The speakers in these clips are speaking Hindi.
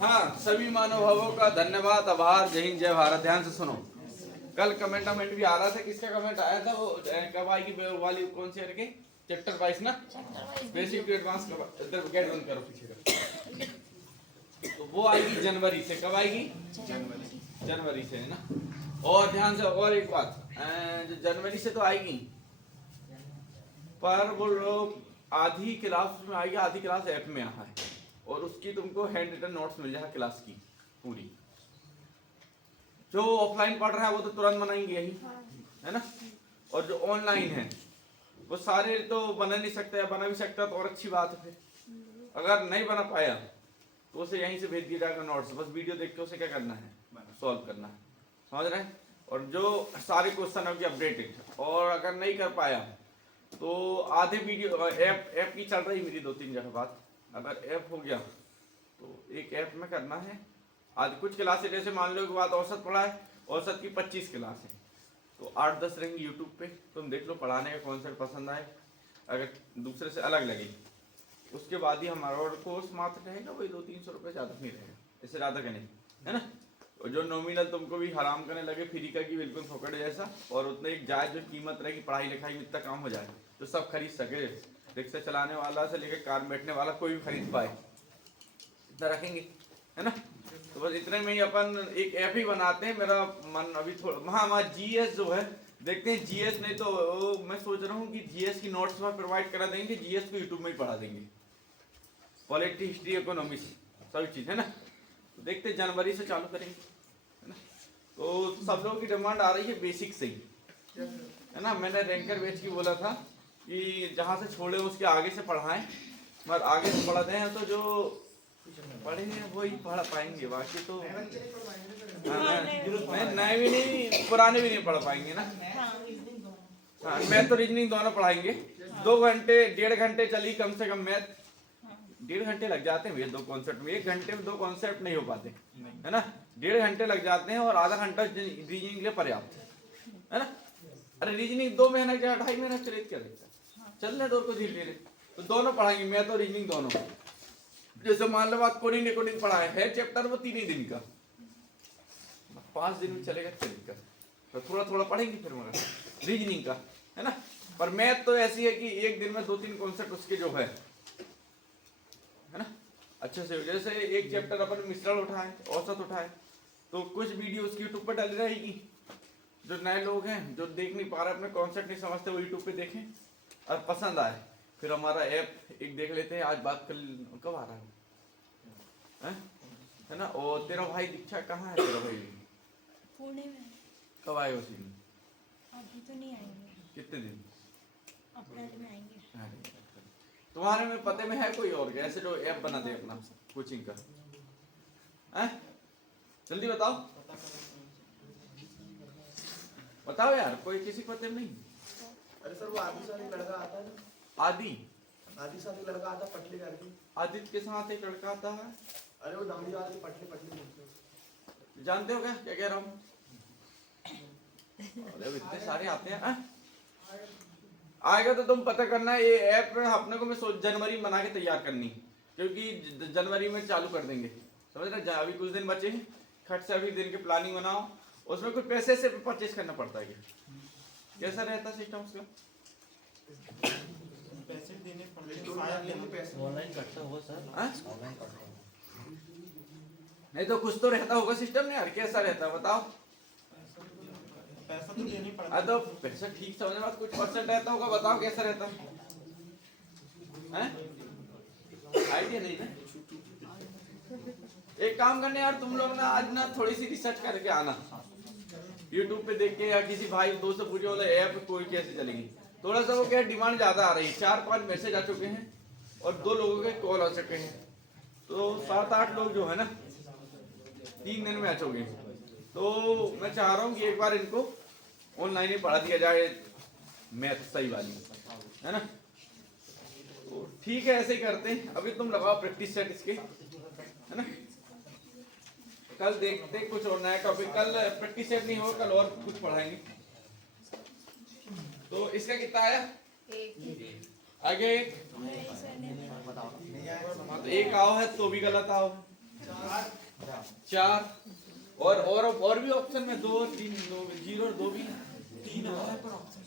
हाँ, सभी महानुभावों का धन्यवाद, आभार, जय हिंद, जय भारत। ध्यान से सुनो। कल कमेंट भी आ रहा था, किसका कमेंट आया था? वो कब आएगी वाली, कौन से के चैप्टर 22 ना, बेसिक टू एडवांस। इधर गेट बंद करो, पीछे का। तो वो आएगी जनवरी से। कब आएगी? जनवरी से, है ना। और ध्यान से, और एक बात, जो जनवरी से तो आएगी, पर वो लोग आधी क्लास में आएगी, आधी क्लास ऐप में आ है, और उसकी तुमको हैंड रिटन नोट्स मिल जाएगा क्लास की पूरी। जो ऑफलाइन पढ़ रहा है वो तो तुरंत बनाएंगे यही, है ना। और जो ऑनलाइन है वो सारे तो बना नहीं सकते, या बना भी सकता तो और अच्छी बात है। फिर अगर नहीं बना पाया तो उसे यहीं से भेज दिया जाएगा नोट्स, बस वीडियो देख के उसे क्या करना है, सॉल्व करना है, समझ रहे हैं। और जो सारे क्वेश्चन है अपडेटेड, और अगर नहीं कर पाया तो आधे वीडियो ऐप की चल रही मेरी 2-3 जगह बात। अगर ऐप हो गया तो एक ऐप में करना है। आज कुछ क्लासेस जैसे मान लो कि बात औसत पढ़ा है, औसत की 25 क्लास है, तो 8-10 रहेंगी यूट्यूब पे, तुम देख लो, पढ़ाने का कॉन्सेप्ट पसंद आए, अगर दूसरे से अलग लगे उसके बाद ही हमारा और कोर्स मात्र रहेगा वही 200-300 रुपये, ज़्यादा नहीं रहेगा, इससे ज़्यादा का नहीं, है ना। और जो नॉमिनल तुमको भी हराम करने लगे फ्री का की बिल्कुल फोकट जैसा, और उतने एक जायज़ जो कीमत रहेगी, पढ़ाई लिखाई में इतना काम हो जाए तो सब खरीद सके, रिक्शा चलाने वाला से लेकर कार बैठने वाला कोई भी खरीद पाए, इतना रखेंगे, है ना। तो बस इतने में ही अपन एक ऐप ही बनाते हैं। मेरा मन अभी थोड़ा, हाँ हमारा जीएस जो है, देखते हैं जीएस नहीं तो मैं सोच रहा हूँ कि जीएस की नोट्स में प्रोवाइड करा देंगे, जीएस को यूट्यूब में ही पढ़ा देंगे, पॉलिटी, हिस्ट्री, इकोनॉमिक्स, सभी चीज़, है ना। तो देखते जनवरी से चालू करेंगे, है ना। तो सब लोगों की डिमांड आ रही है बेसिक से ही, है ना। मैंने रैंकर बैच की बोला था कि जहाँ से छोड़े उसके आगे से पढ़ाएं, मगर आगे से पढ़ाते हैं तो जो पढ़े हैं वो ही पढ़ पाएंगे, बाकी तो नए भी नहीं, पुराने भी नहीं पढ़ पाएंगे ना। हाँ, मैथ तो रीजनिंग दोनों पढ़ाएंगे। 2 घंटे 1.5 घंटे चली कम से कम मैथ, 1.5 घंटे लग जाते हैं भैया 2 कॉन्सेप्ट में। 1 घंटे में 2 कॉन्सेप्ट नहीं हो पाते, है ना। 1.5 घंटे लग जाते हैं, और आधा घंटा रीजनिंग के लिए पर्याप्त है ना। अरे रीजनिंग 2 महीने क्या 2.5 महीने चले, क्या चल रहे दो को धीरे धीरे, तो दोनों पढ़ाएंगे, मैथ और रीजनिंग दोनों। जैसे मान लो बात कोडिंग पढ़ा है चैप्टर वो 3 ही दिन का, 5 दिन में चलेगा, तो थोड़ा थोड़ा पढ़ेंगे फिर मगर रीजनिंग का, है ना। पर मैथ तो ऐसी है कि एक दिन में 2-3 कॉन्सेप्ट उसके जो है ना, अच्छे से। जैसे एक चैप्टर अपन मिश्रण उठाए, औसत उठाए, तो कुछ वीडियो उसकी यूट्यूब पर डाली रहेगी। जो नए लोग हैं जो देख नहीं पा रहे, अपने कॉन्सेप्ट नहीं समझते, वो यूट्यूब पे देखें और पसंद आए, फिर हमारा ऐप एक देख लेते हैं। आज बात कर, कब आ रहा है ना। और तेरा भाई दीक्षा कहाँ है? तेरा भाई पुणे में। कब आए उसी दिन? अभी तो नहीं आएंगे, कितने दिन? अप्रैल में आएंगे। तुम्हारे में पते में है कोई और ऐसे जो ऐप बना दे अपना कोचिंग का? जल्दी बताओ, बताओ यार, कोई किसी पते में नहीं? अरे सर वो आदि साल एक लड़का आता है ना, आदि साल एक लड़का आता है पटले करके। आदित्य के साथ एक लड़का आता है। अरे वो दाढ़ी वाले पटले पटले जानते हो क्या क्या कह रहा हूँ? अरे इतने सारे आते हैं। आएगा तो तुम पता करना, ये ऐप अपने को मैं सोच जनवरी में बना के तैयार करनी, क्योंकि जनवरी में चालू कर देंगे, समझ रहे। अभी कुछ दिन बचे हैं, खट से अभी दिन की प्लानिंग बनाओ, उसमें कुछ पैसे से परचेज करना पड़ता है। कैसा रहता सिस्टम उसका? पैसे देने पड़ते, ऑनलाइन करता होगा सर, ऑनलाइन करता होगा। नहीं तो कुछ तो रहता होगा सिस्टम में यार, कैसा रहता है बताओ? पैसा तो देना ही पड़ता है। तो पैसा ठीक समझने बाद कुछ परसेंट रहता होगा, बताओ कैसा रहता है? आइडिया नहीं ना। एक काम करने यार, तुम लोग ना आज ना थोड़ी सी रिसर्च करके आना, यूट्यूब पे देख के, या किसी भाई दोस्त से पूछो वाला ऐप कोई कैसे चलेगी। थोड़ा सा वो क्या डिमांड ज्यादा आ रही है, 4-5 मैसेज आ चुके हैं और 2 लोगों के कॉल आ चुके हैं, तो 7-8 लोग जो है ना 3 दिन में आ चुके हैं। तो मैं चाह रहा हूँ कि एक बार इनको ऑनलाइन ही पढ़ा दिया जाए, मैथ सही वाली, है ना। तो ठीक है, ऐसे ही करते हैं। अभी तुम लगाओ प्रैक्टिस सेट इसके, है ना। कल देखते कुछ और नया टॉपिक, कल प्रैक्टिस सेट नहीं होगा, कल और कुछ पढ़ाएंगे। तो इसका कितना आया? आगे तो एक आओ है तो भी गलत आओ, 4 और भी ऑप्शन में 2 3 2 0 और 2 भी 3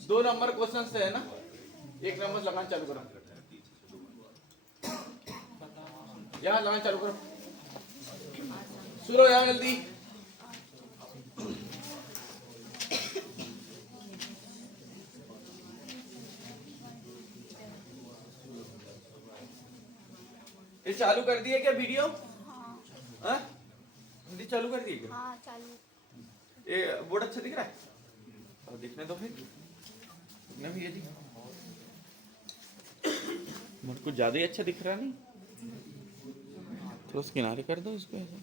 2 नंबर क्वेश्चन से है ना, 1 नंबर लगाना चालू करो, यहाँ लगाना चालू करो, शुरू हो जाओ जल्दी। ये चालू कर दिए क्या वीडियो? हाँ हिंदी चालू कर दिए क्या? हाँ चालू। ये बोर्ड अच्छा दिख रहा है? और दिखने दो फिर, दिखने भी ये जी मुझे कुछ ज्यादा ही अच्छा दिख रहा नहीं, तो उस किनारे कर दो इसको ऐसे।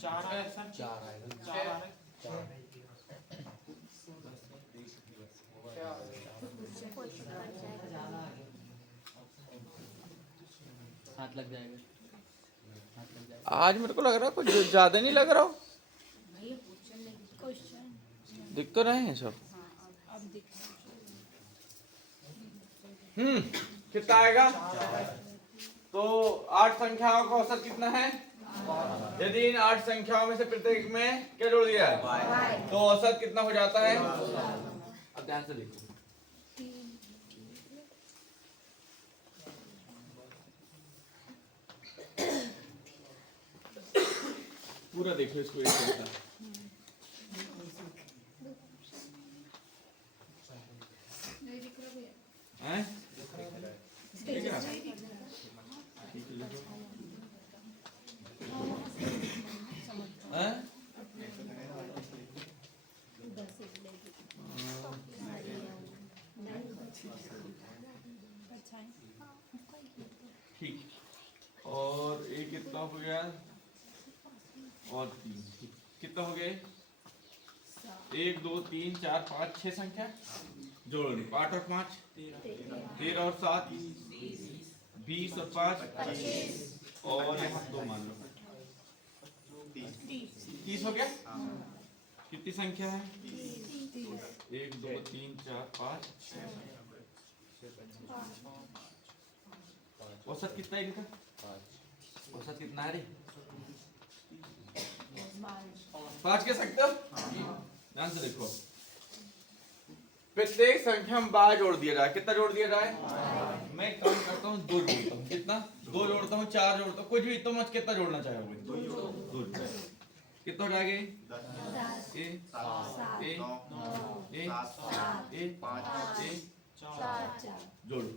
4 है सर, 4 आएगा, 4 आ रहा है, 4 हाथ लग जाएगा, हाथ लग जाएगा। आज मेरे को लग रहा है कुछ ज्यादा नहीं लग रहा हो, क्वेश्चन दिख तो रहे हैं सब। अब दिख कितना आएगा? तो 8 संख्याओं का औसत कितना है? यदि इन 8 संख्याओं में से प्रत्येक में क्या जोड़ दिया है, तो औसत कितना हो जाता है? अब ध्यान से देखो, पूरा देखो इसको, एक संख्या हैं? ठीक है? ठीक है, लिखो। हैं? ठीक, और ये कितना हो गया? और 3, कितना हो गए? 1 2 3 4 5 6 संख्या जोड़ ली, 8 और 5 13 और 7 20 और 5 और यहाँ 2 मान लो 30 हो गया। कितनी संख्या है? 1 2 3 4 5 औसत कितना है इनका? औसत कितना है रे? 5 कह सकते हो? ध्यान से देखो, प्रत्येक संख्या में 12 जोड़ दिया जाए, कितना जोड़ दिया जाए? मैं एक काम करता हूँ, 2 जोड़ता हूँ, कितना? 2 जोड़ता हूँ, 4 जोड़ता हूँ, कुछ भी, तुम आज कितना जोड़ना चाहोगे? 2 कितना हो जाएगा? जोड़ो,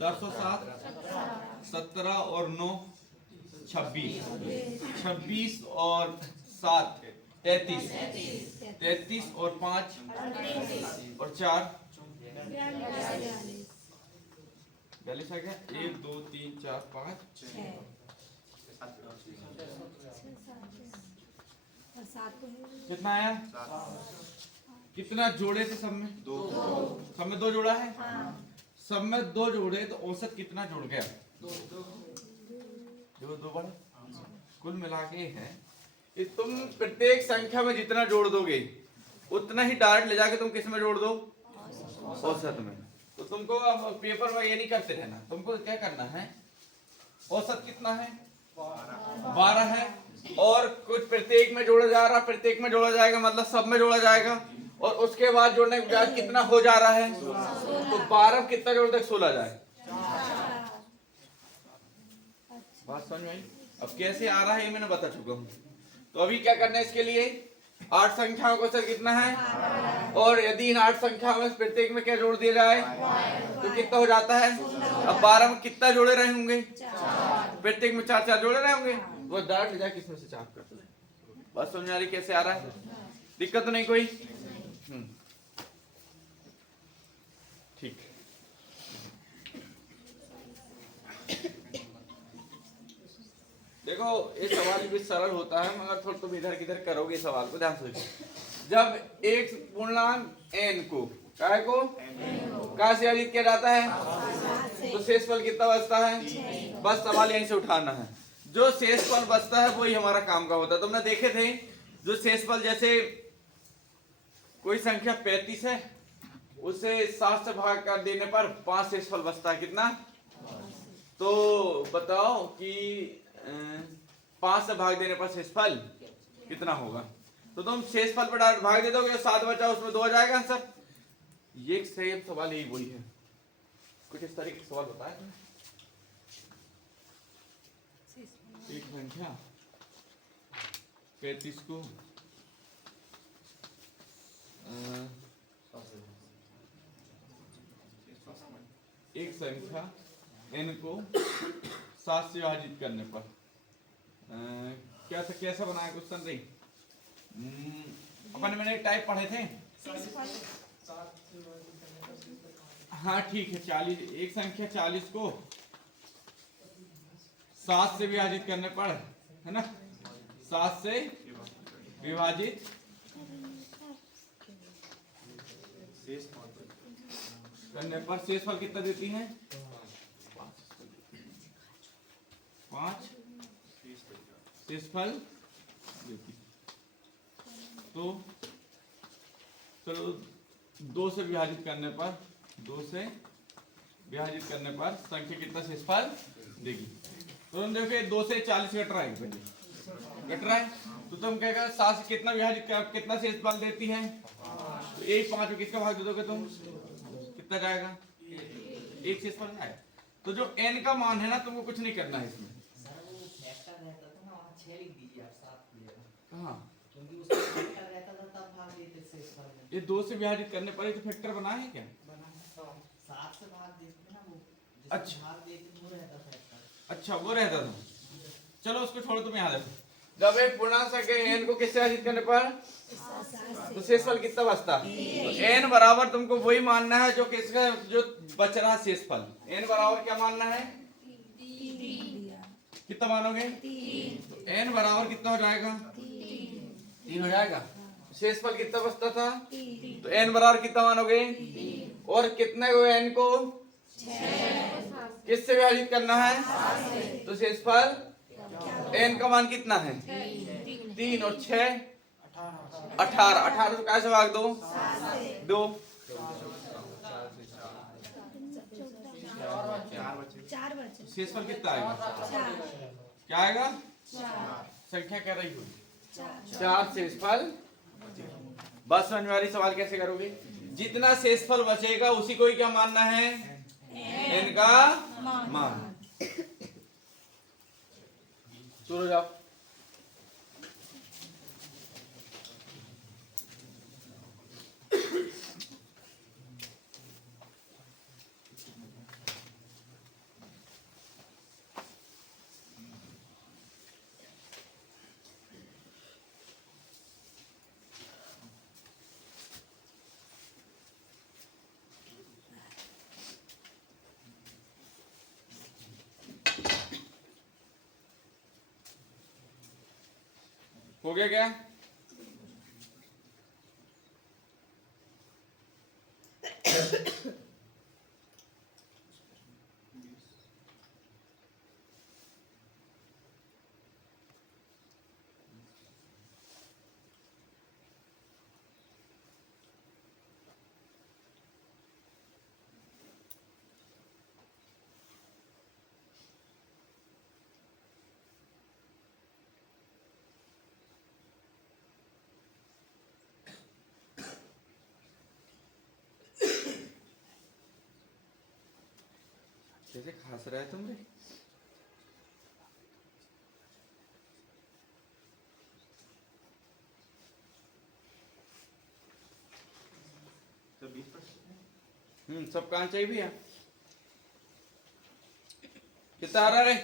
10 और 7 17 और 9 26 26 और 7 33 33 और 5 और 4 42 आ गया। 1 2 3 4 5 कितना आया? कितना जोड़े थे सब में? 2 सब में 2 जोड़ा है। सब में 2 जोड़े तो औसत कितना जुड़ गया? 2 बड़ा कुल मिला के है। तुम प्रत्येक संख्या में जितना जोड़ दोगे उतना ही डायरेक्ट ले जाके तुम किस में जोड़ दो? औसत में। तो तुमको अब पेपर में ये नहीं करते रहना, तुमको क्या करना है, औसत कितना है? 12 है, और कुछ प्रत्येक में जोड़ा जा रहा, प्रत्येक में जोड़ा जाएगा मतलब सब में जोड़ा जाएगा, और उसके बाद जोड़ने के बाद कितना हो जा रहा है? तो 12 कितना जोड़ तक 16 जाए। बात समझ में आई? अब कैसे आ रहा है ये मैंने बता चुका हूँ। तो अभी क्या करना है इसके लिए? 8 संख्याओं का औसत कितना है, और यदि इन 8 संख्याओं में प्रत्येक में क्या जोड़ दिया जाए तो कितना हो जाता है? अब 12 में कितना जोड़े रहे होंगे? प्रत्येक में 4 4 जोड़े रहे होंगे, वो डायरेक्ट ले जाए किसमें से 4 कर। बस समझ आ रही कैसे आ रहा है? दिक्कत तो नहीं कोई? ठीक। देखो ये सवाल भी सरल होता है, मगर थोड़ा तुम इधर किधर करोगे सवाल को, ध्यान से। जब एक पूर्णांक n को काय को कहाँ से अधिक किया जाता है तो शेषफल कितना बचता है? बस सवाल यहीं से उठाना है। जो शेषफल बचता है वही हमारा काम का होता है। तुमने देखे थे जो शेषफल, जैसे कोई संख्या 35 है, उसे 7 से भाग कर देने पर 5 शेषफल बचता है। कितना? तो बताओ कि 5 से भाग देने पर शेषफल कितना होगा? तो तुम शेषफल पर डायरेक्ट भाग दे दोगे, 7 बचा उसमें 2 आ जाएगा आंसर। ये सेम सवाल यही वही है, कुछ इस तरीके का सवाल होता है। एक संख्या 35 को एक संख्या n को 7 से विभाजित करने पर कैसा बनाया क्वेश्चन रे? अपन मैंने टाइप पढ़े थे। हाँ ठीक है, 40 एक संख्या 40 को 7 से विभाजित करने पर, है ना, 7 से विभाजित करने पर शेषफल कितना देती है? 5 शेषफल देती। तो चलो 2 से विभाजित करने पर, 2 से विभाजित करने पर संख्या कितना शेषफल देगी? तो तुम देखो 2 से 40 कट रहा है, पहले कट रहा है, तो तुम कहेगा 7 से कितना विभाजित कितना शेषफल देती है? तो 1 5 में किसका भाग दे दोगे तुम? कितना जाएगा? 1 शेषफल आएगा। तो जो n का मान है ना, तुमको कुछ नहीं करना है इसमें। हाँ, ये 2 से विभाजित करने पर ही तो फैक्टर बना है क्या? अच्छा वो रहता था। चलो उसको छोड़ो, तुम यहाँ देखो, जब एक पूर्णांक संख्या n को किससे विभाजित करने पर तो शेषफल कितना बचता? तो n बराबर तुमको वही मानना है जो किसका, जो बच रहा शेषफल। n बराबर क्या मानना है? कितना मानोगे? तो n बराबर कितना हो जाएगा? 3 हो जाएगा। शेषफल कितना बचता था? तो n बराबर कितना मानोगे? और कितने को n को किससे विभाजित करना है? तो शेषफल n का मान कितना है? 3 और 6 18। 18 को कैसे भाग दो? 2। 4 बचे। शेषफल कितना आएगा? क्या आएगा? संख्या क्या रही होगी? 4 शेषफल। बस समझ में आ रही? सवाल कैसे करोगे? जितना शेषफल बचेगा उसी को ही क्या मानना है? n का मान। शुरू जाओ। हो गया क्या? कैसे खास रहा है तुम रे? सब कहाँ चाहिए भैया? कितना आ रहा रे?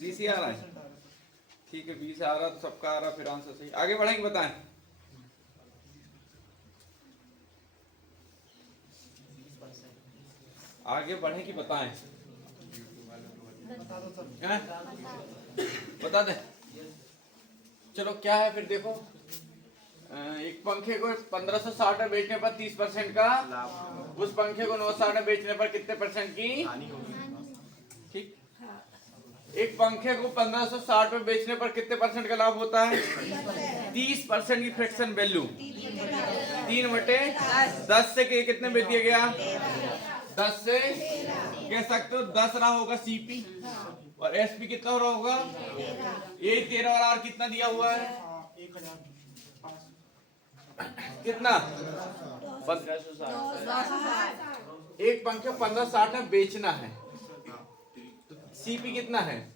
20 ही आ रहा है। ठीक है, 20 आ रहा तो सबका आ रहा, फिर आंसर सही। आगे बढ़ेंगे, बताएं। आगे बढ़े कि बताएं? बता दे। चलो क्या है फिर देखो, एक पंखे को 1560 में बेचने पर 30% का, उस पंखे को 960 में बेचने पर कितने परसेंट की हानि होगी? ठीक। एक पंखे को 1560 में बेचने पर कितने परसेंट का लाभ होता है? 30% की फ्रैक्शन वैल्यू 3/10 से कितने बेच दिया गया? 10 से कह सकते हो 10 रहा होगा सीपी और एसपी कितना हो रहा होगा ये 13 और आर कितना दिया हुआ है 1000 कितना 1560 एक पंखे 1560 में बेचना है सीपी कितना है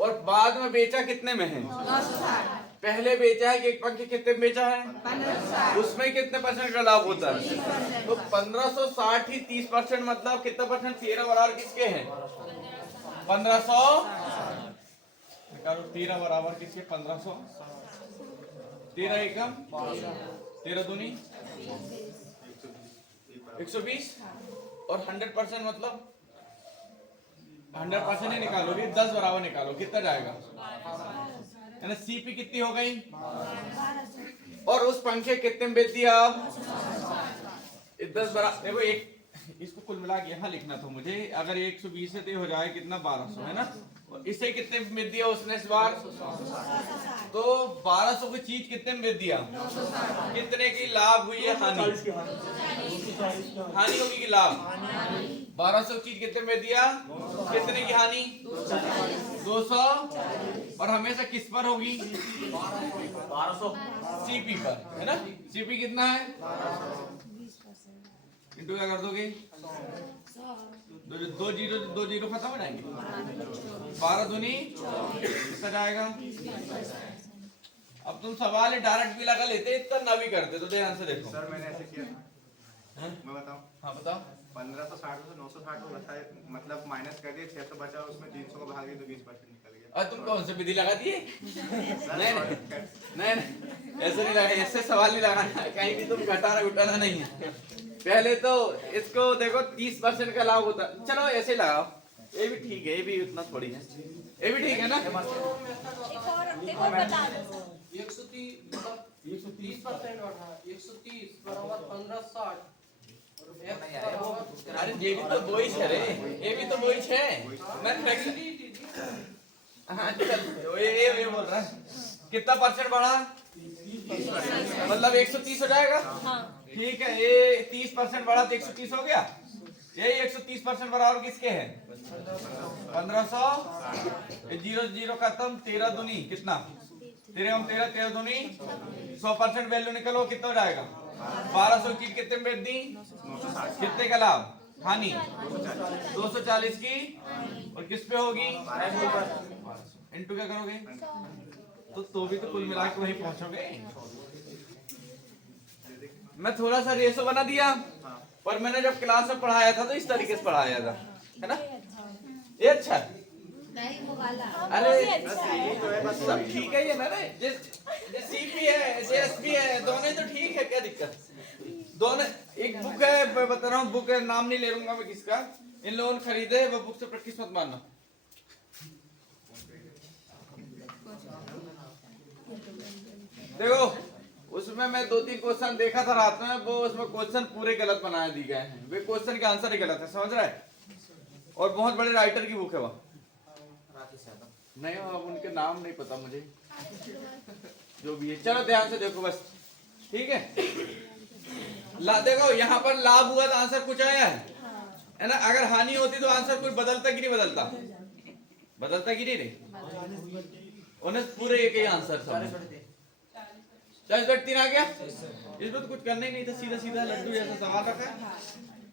और बाद में बेचा कितने में है पहले बेचा है कि एक पंखे कितने में बेचा है उसमें कितने परसेंट का लाभ होता है तो 1560 ही 30% मतलब कितना परसेंट 13 बराबर किसके हैं 1500 निकालो 13 बराबर किसके 1500 13 एकम 13 दूनी 120 और 100% मतलब 100% ही निकालोगे 10 बराबर निकालो कितना जाएगा यानी सीपी कितनी हो गई और उस पंखे कितने में बेच दिया आप 10 बराबर देखो एक इसको कुल मिला के यहाँ लिखना था मुझे अगर 120 से तो हो जाए कितना 1200 है ना और इसे कितने में बेच दिया उसने इस बार तो 1200 की चीज कितने में बेच दिया कितने की लाभ हुई है हानि हानि होगी कि लाभ 1200 चीज कितने में दिया कितने की हानि 200 और हमेशा किस पर होगी 1200 सीपी पर है ना सीपी कितना है इंटू क्या कर दोगे दो जीरो खत्म हो जाएंगे 12 दूनी कितना जाएगा अब तुम सवाल डायरेक्ट भी लगा लेते इतना ना भी करते तो ध्यान से देखो सर मैंने ऐसे किया था मैं बताऊं हाँ बताओ 1560 से 960 को बताए मतलब माइनस कर दिए 600 बचा उसमें 300 को भाग दिए तो 20% निकल गया और तुम कौन से विधि लगा दिए नहीं नहीं ऐसे नहीं लगा ऐसे सवाल नहीं लगाना कहीं भी तुम घटाना घटाना नहीं है पहले तो इसको देखो 30% का लाभ होता चलो ऐसे लगाओ ये भी ठीक है ये भी उतना थोड़ी है ये भी ठीक है ना एक और बता दो 130% बढ़ा 130 बराबर 1560 अरे ये भी तो वही है रे ये भी तो वही है मैं हाँ चल ये बोल रहा है कितना परसेंट बढ़ा मतलब 130 हो जाएगा ठीक है ये 30% बढ़ा तो 130 हो गया यही 130% बराबर किसके है 1500 जीरो जीरो खत्म 13 दूनी कितना 13 दूनी 100% वैल्यू निकलो कितना हो जाएगा 1200 की कितने में बेच दी कितने का लाभ हानि 240 की और किस पे होगी इनटू क्या करोगे तो भी तो कुल मिला के वहीं पहुंचोगे मैं थोड़ा सा रेशो बना दिया पर मैंने जब क्लास में पढ़ाया था तो इस तरीके से पढ़ाया था है ना ये अच्छा है अरे सब ठीक है ये ना रे जे सीपी है जे एसपी है दोनों तो ठीक है क्या दिक्कत दोनों एक बुक है मैं बता रहा हूँ बुक है नाम नहीं ले लूंगा मैं किसका इन लोगों ने खरीदे वो बुक से प्रैक्टिस मत मानना देखो उसमें मैं 2-3 क्वेश्चन देखा था रात में वो उसमें क्वेश्चन पूरे गलत बनाए दिए गए हैं वे क्वेश्चन के आंसर ही गलत है समझ रहा है और बहुत बड़े राइटर की बुक है वो नहीं अब उनके नाम नहीं पता मुझे जो भी है चलो ध्यान से देखो बस ठीक है देखो यहाँ पर लाभ हुआ तो आंसर कुछ आया है ना अगर हानि होती तो आंसर कुछ बदलता कि नहीं बदलता कि नहीं रे उन्हें पूरे एक ही आंसर सब 40/3 आ गया इसमें तो कुछ करना ही नहीं था सीधा सीधा लड्डू जैसा सवाल रखा है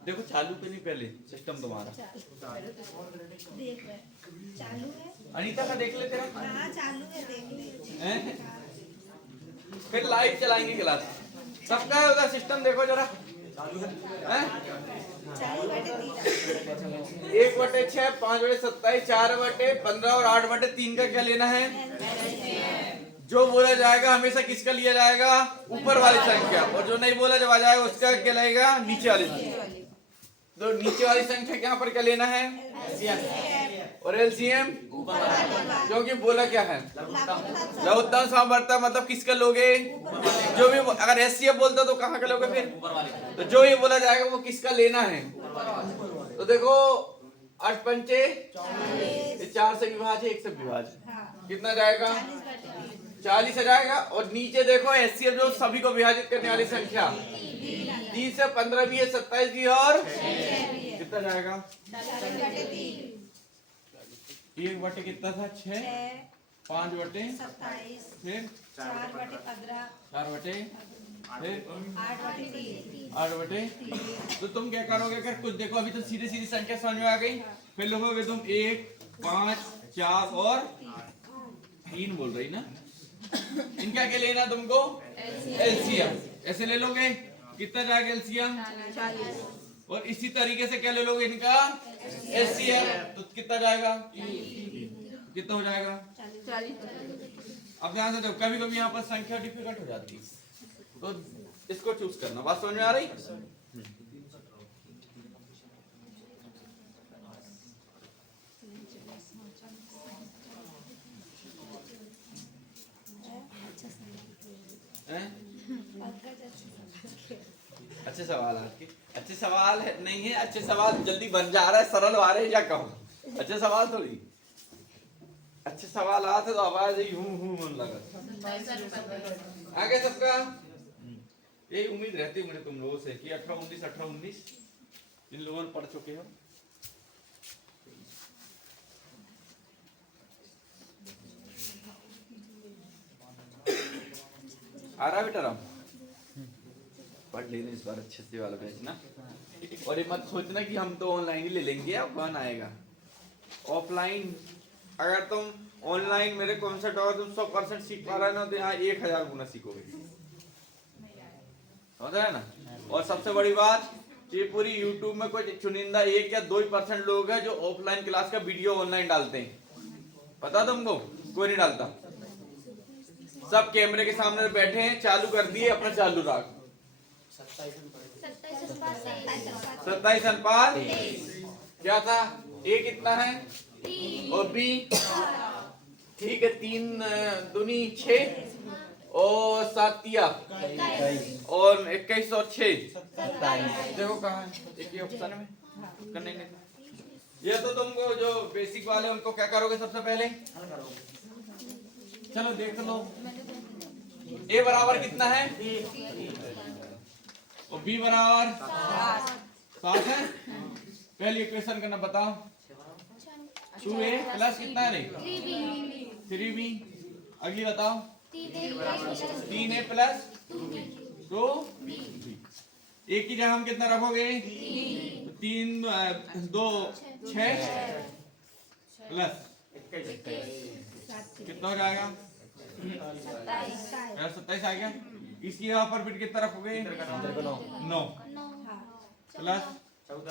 देखो चालू तो नहीं पहले सिस्टम तुम्हारा चालू है अनीता का देख ले तेरा हाँ चालू है देख ले फिर लाइव चलाएंगे क्लास सबका है उधर सिस्टम देखो जरा हैं 1/6 5/27 4/15 और 8/3 का क्या लेना है जो बोला जाएगा हमेशा किसका लिया जाएगा ऊपर वाली संख्या और जो नहीं बोला जब आ जाएगा उसका क्या लगेगा नीचे वाली संख्या तो नीचे वाली संख्या यहाँ पर क्या लेना है और एलसीएम क्योंकि बोला क्या है लघुत्तम समवर्तक मतलब किसका लोगे जो भी अगर एचसीएफ बोलता तो कहाँ का लोगे फिर तो जो भी बोला जाएगा वो किसका लेना है तो देखो 8 पंचे 4 से विभाज्य 1 से विभाज्य कितना जाएगा 40 आ जाएगा और नीचे देखो एचसीएफ जो सभी को विभाजित करने वाली संख्या 3 से 15 भी है, 27 भी है और कितना जाएगा? 1 बटे कितना था? 6, 5 बटे 27, फिर 4 बटे 15, 4 बटे फिर 8 बटे 3, 8 बटे। तो तुम क्या करोगे? अगर कुछ देखो अभी तो सीधी सीधी संख्या समझ में आ गई, फिर लिखोगे तुम 1, 5, 4 और 3 बोल रही ना। इनका क्या लेना तुमको? एलसीएम। ऐसे ले लोगे, कितना जाएगा एलसीएम? 40, और इसी तरीके से क्या ले लोगे इनका? एलसीएम। तो कितना जाएगा? कितना हो जाएगा? 40। अब ध्यान से देखो, कभी कभी यहाँ पर संख्या डिफिकल्ट हो जाती है, तो इसको चूज करना। बात समझ में आ रही? हैं? अच्छे सवाल आपके, अच्छे सवाल है नहीं है, अच्छे सवाल जल्दी बन जा रहा है, सरल आ रहे हैं या कहो अच्छे सवाल थोड़ी। अच्छे सवाल आते तो आवाज ही हूं लगा। आगे सबका यही उम्मीद रहती है मुझे तुम लोगों से कि 18-19 इन लोगों ने पढ़ चुके हो। आ रहा बेटा राम? पढ़ लेने इस बार अच्छे से वाला बैच ना। और ये मत सोचना कि हम तो ऑनलाइन ही ले लेंगे, अब कौन आएगा ऑफलाइन। अगर तुम ऑनलाइन मेरे कॉन्सेप्ट और तुम 100% सीख पा रहे हो ना, तो यहाँ 1000 गुना सीखोगे, होता है ना। और सबसे बड़ी बात, ये पूरी यूट्यूब में कोई चुनिंदा 1 या 2% लोग हैं जो ऑफलाइन क्लास का वीडियो ऑनलाइन डालते हैं। पता तुमको? कोई नहीं डालता। सब कैमरे के सामने बैठे हैं, चालू कर दिए, अपना चालू रख। 27 अनुपात क्या था? ए कितना है और बी ठीक है, 3 दूनी 6 और 7 तिया और 21 और 6 देखो कहाँ है, एक ही ऑप्शन में करने नहीं। ये तो तुमको जो बेसिक वाले उनको क्या करोगे सबसे पहले? चलो देख लो, ए बराबर कितना है और बी बराबर 7 है। पहले इक्वेशन करना बताओ। 2a प्लस कितना है? 3b। अगली बताओ। 3a plus 2b। एक की जगह हम कितना रखोगे? 3 2 6 प्लस कितना हो जाएगा? 27 आ गया। इसकी यहाँ पर फिर कितना रखोगे? 9 प्लस 14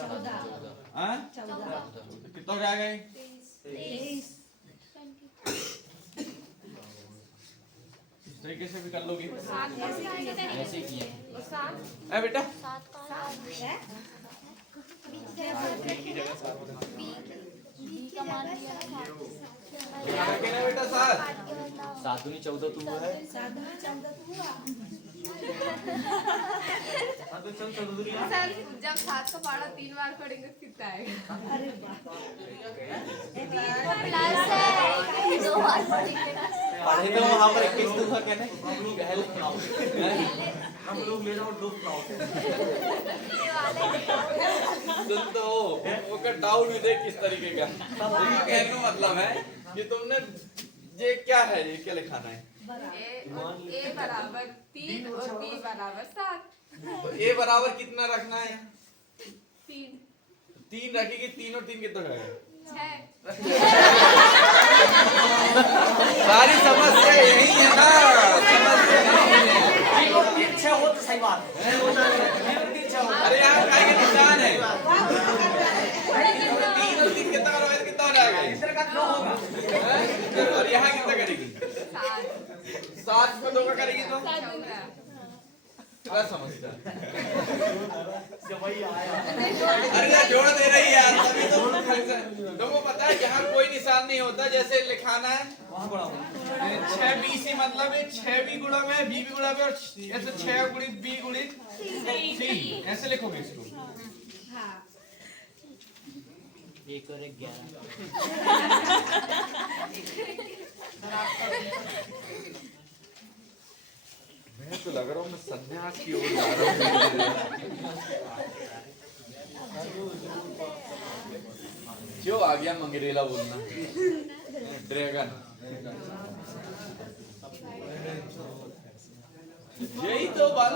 कितना हो जाएगा? 23। इस तरीके से भी कर लोगे। ऐसे किए है बेटा? रखे ना बेटा 7। 7 दूनी 14 तू है। 7 में 14 तो हुआ। सर जब 7 को पढ़ा 3 बार पढ़ेंगे तो कितना आएगा? अरे वाह। प्लस है 2 बार पढ़ेंगे ना। पढ़े तो वहां पर 21 दूंगा कहने हम लोग ले जाओ 2 प्लॉट। सुन तो वो का डाउट भी देख किस तरीके का। कहने का मतलब है कि तुमने ये क्या है, ये क्या लिखाना है? ए बराबर 3 और बी बराबर 7। तो ए बराबर कितना रखना है? 3 रखेगी। 3 और 3 कितना होगा? 6। सारी समस्या यही है ना, समस्या यही है। 6 हो तो सही बात है। अरे यहाँ काय के निशान है? 3 और 3 कितना करोगे तो कितना हो जाएगा? और यहाँ कितना करेगी? 7 को 2 का करेगी तो 14। क्या समस्या? वही आया। अरे यार जोड़ दे रही है यार, तभी तो तुमको पता है जहाँ कोई निशान नहीं होता, जैसे लिखाना है 6bc मतलब 6b गुणा में b भी गुणा में और ऐसे 6 गुणित b गुणित c ऐसे लिखोगे इसको। हाँ। 1 और 1 11। बिल्कुल लग रहा हूँ मैं संन्यास की ओर जा रहा हूँ। जो आ गया मंगरेला बोलना, ड्रैगन। यही तो बाल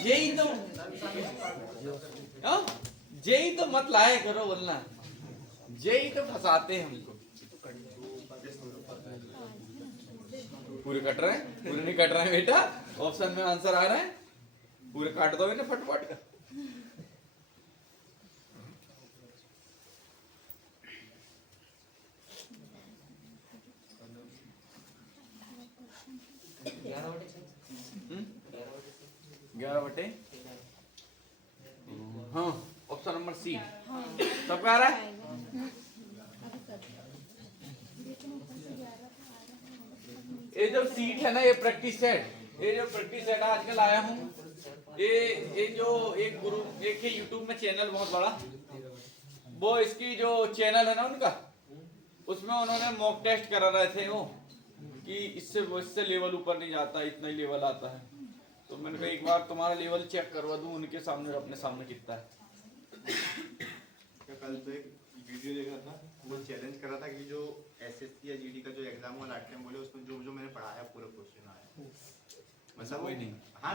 यही तो हाँ? यही तो मत लाया करो बोलना, यही तो फंसाते हैं हमको। पूरे कट रहे हैं, पूरे नहीं कट रहे हैं बेटा, ऑप्शन में आंसर आ रहा है, पूरे काट दो इन्हें फटफट का। ग्यारह बटे हाँ, ऑप्शन नंबर सी सबका आ रहा है। ये जो सीट है ना, ये प्रैक्टिस सेट, ये जो प्रैक्टिस सेट आजकल आया हूँ, ये जो एक गुरु एक है यूट्यूब में चैनल बहुत बड़ा, वो इसकी जो चैनल है ना उनका, उसमें उन्होंने मॉक टेस्ट करा रहे थे वो कि इससे लेवल वीवल ऊपर नहीं जाता, इतना ही लेवल आता है। तो मैंने कहा एक बार तुम्हारा लेवल चेक करवा दूं उनके सामने, अपने सामने कितना है। कल तो एक वीडियो देखा था, वो चैलेंज कर रहा था कि जो एसएससी या जीडी का जो एग्जाम हुआ लास्ट टाइम, बोले उसमें जो जो मैंने पढ़ाया पूरा क्वेश्चन आया। मतलब कोई नहीं हाँ,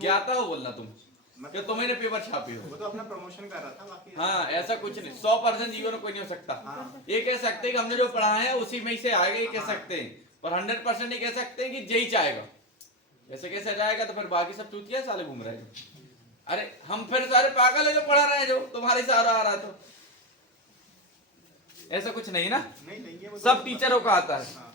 ज्ञाता हो बोलना तुम, क्या तुमने पेपर छापे हो, वो तो अपना प्रमोशन कर रहा था बाकी। हाँ ऐसा कुछ नहीं, 100% जीवन में कोई नहीं हो सकता। हाँ। ये कह सकते हैं कि हमने जो पढ़ा है उसी में से आएगा, ये कह सकते हैं, पर 100% नहीं कह सकते हैं कि जय चाहेगा। ऐसे कैसे जाएगा, तो फिर बाकी सब चूतिया साले घूम रहे हैं। अरे हम फिर सारे पागल है जो पढ़ा रहे हैं, जो तुम्हारे से आ रहा तो ऐसा कुछ नहीं ना, नहीं ये सब टीचरों का आता है। हाँ।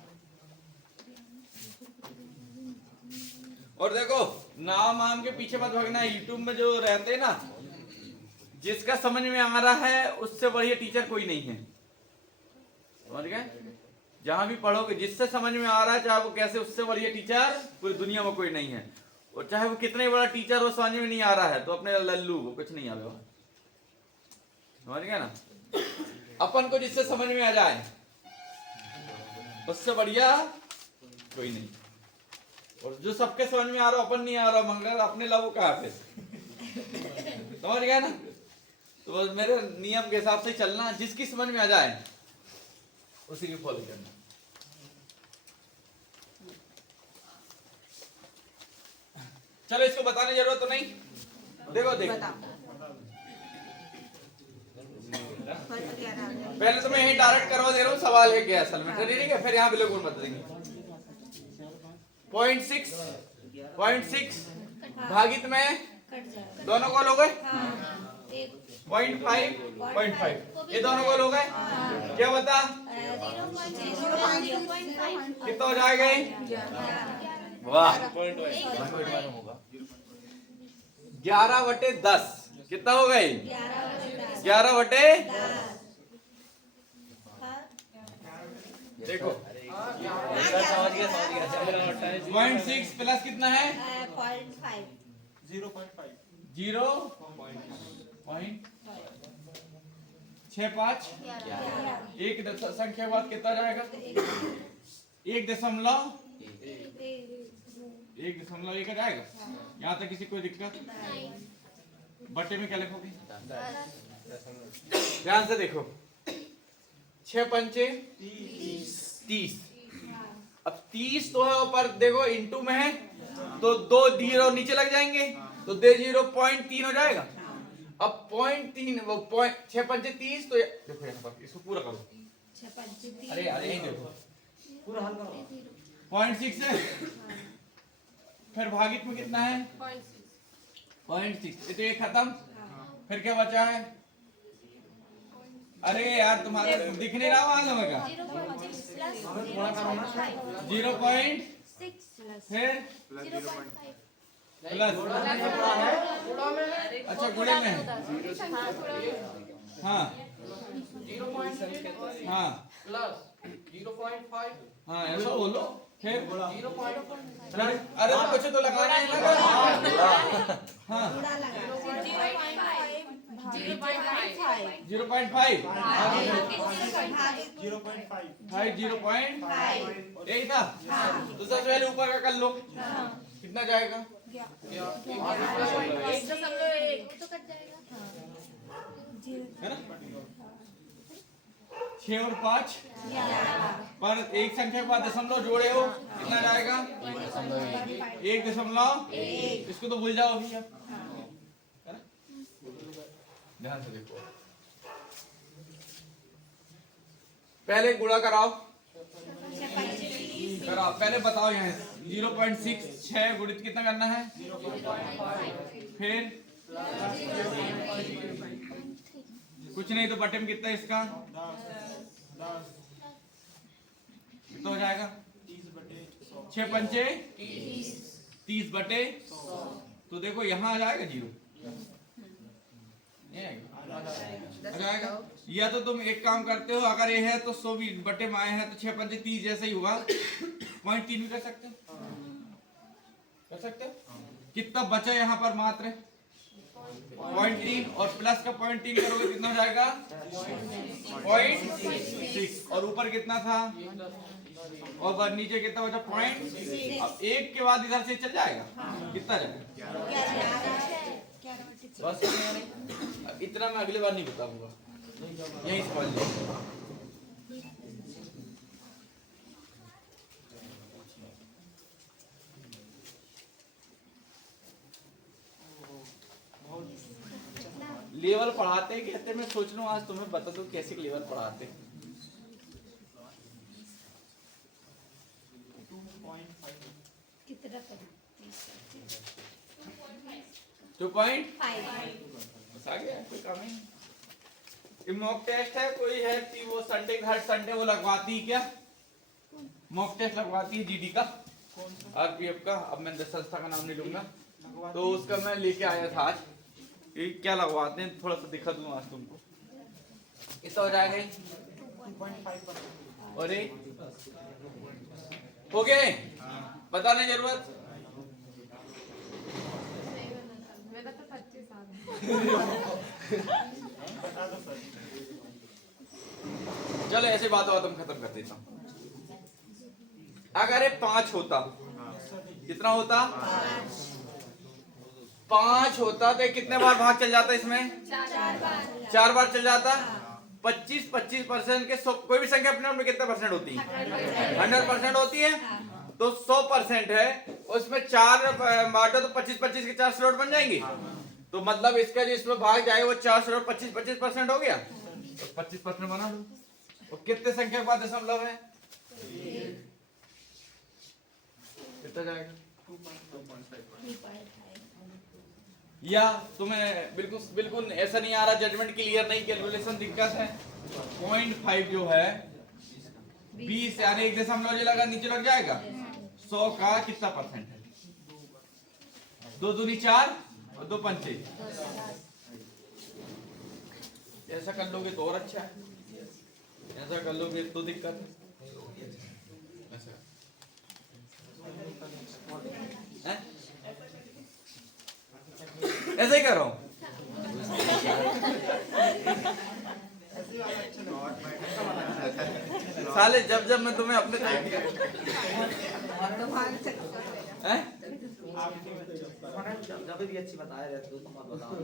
और देखो नाम आम के पीछे मत भागना, यूट्यूब में जो रहते हैं ना, जिसका समझ में आ रहा है उससे बढ़िया टीचर कोई नहीं है, समझ गए। जहां भी पढ़ोगे जिससे समझ में आ रहा है, चाहे वो कैसे, उससे बढ़िया टीचर पूरी दुनिया में कोई नहीं है। और चाहे वो कितने बड़ा टीचर हो, समझ में नहीं आ रहा है तो अपने लल्लू वो कुछ नहीं आवे, समझ गए ना। अपन को जिससे समझ में आ जाए उससे बढ़िया कोई नहीं। और जो सबके समझ में आ रहा अपन नहीं आ रहा, मंगल अपने लाभों कहाँ पे, समझ गया ना। तो मेरे नियम के हिसाब से चलना, जिसकी समझ में आ जाए उसी की फॉलो करना। चलो इसको बताने की जरूरत तो नहीं, देखो पहले तो मैं यही डायरेक्ट करवा दे रहा हूँ, सवाल है क्या असल में, ठीक है। फिर यहाँ बिलो गुण बता देंगे। 0.6 भागित में दोनों गोल हो गए, 0.5 ये दोनों गोल हो गए, क्या बता कितना हो जाएगा? वाह 11/10 कितना हो गए? 11/10। देखो 0.6 प्लस कितना है? 0.65। एक संख्या के बाद कितना जाएगा? 1.1 जाएगा। यहाँ तक किसी कोई दिक्कत? बट्टे में क्या लिखोगे? ध्यान से देखो, 6 पंचे 30। अब 30 तो है ऊपर, देखो इंटू में है तो 2 जीरो नीचे लग जाएंगे, तो 2 जीरो 0.3 हो जाएगा। अब 0.3 वो 6 पंचे 30, तो देखो यहाँ पर इसको पूरा करो। अरे यही देखो पूरा हल करो। 0.6 है, फिर भागित में कितना है? 0.6। तो ये खत्म, फिर क्या बचा है? अरे यार तुम्हारे दिख नहीं रहा वहां समझ 0.6 फिर प्लस, अच्छा गुणे में हाँ हाँ हाँ ऐसा बोलो। फिर अरे तो कुछ तो लगाना है ना। हाँ 0.5 0.5 यही था। तो सबसे पहले ऊपर का कर लो, कितना कितना जाएगा? 1.1 तो कट जाएगा। है ना? 6 और 5 पर एक संख्या के बाद दशमलव जोड़े हो कितना जाएगा? 1.1। इसको तो भूल जाओ अभी आप, है ना? ध्यान से देखो, पहले गुणा कराओ, पहले बताओ यहाँ 0.6 गुणित कितना करना है? फिर कुछ नहीं तो बटे में कितना है इसका? कितना हो जाएगा? 6 पंचे 30 बटे 100। तो देखो यहाँ आ जाएगा 0, आ जाएगा। या तो तुम एक काम करते हो, अगर ये है तो 100 भी बटे में आए हैं तो 6 पंचे 30 जैसा ही हुआ, 0.3 भी कर सकते हो, कर सकते हो। कितना बचा यहाँ पर? मात्र 0.3 और प्लस का 0.3 करोगे कितना हो जाएगा? 0.6। और ऊपर कितना था? और नीचे कितना बचा? 0.6। अब एक के बाद इधर से चल जाएगा, कितना जाएगा? बस इतना मैं अगली बार नहीं बताऊंगा, यही समझ लो। लेवल पढ़ाते कहते, मैं सोच रहा हूँ आज तुम्हें बता दूं कैसे लेवल पढ़ाते। 2.5 बस आ गया, कोई काम ही नहीं। मॉक टेस्ट है, कोई है कि वो संडे हर संडे वो लगवाती है क्या? मॉक टेस्ट लगवाती है जीडी का, आरपीएफ का। अब मैं संस्था का नाम नहीं लूंगा, तो उसका मैं लेके आया था आज। ये क्या लगवाते हैं थोड़ा सा दिखा दूं आज तुमको। इतना हो जाएगा 2.5 और एक हो गए, बताने जरूरत। मेरा तो 25 साल है। चलो ऐसे बात हम खत्म कर देता हूं। अगर ये 5 होता, कितना होता? 5 होता तो कितने बार भाग चल जाता इसमें? 4 बार चल जाता। 25% के कोई भी संख्या अपने में कितना परसेंट होती है? 100% होती है। तो 100% है, उसमें 4 बांटो तो 25 के 4 स्लॉट बन जाएंगे। तो मतलब इसका जो इसमें भाग जाएगा वो 4 स्लॉट 25% हो गया, तो 25% बना लो। और कितने संख्या के बाद दशमलव है? कितना जाएगा? 2.5। या तुम्हें बिल्कुल ऐसा नहीं आ रहा, जजमेंट क्लियर नहीं, कैलकुलेशन दिक्कत है। 0.5 जो है 20 यानी 1 दशमलव लगा नीचे लग जाएगा। 100 का कितना परसेंट है? 2 दूनी 4 और 2 पंचे। ऐसा कर लोगे तो और अच्छा है, ऐसा कर लोगे तो दिक्कत है। ऐसा ही कर रहा हूँ। साले जब मैं तुम्हें अपने जब भी अच्छी बताया रहती हो तो मत बताओ।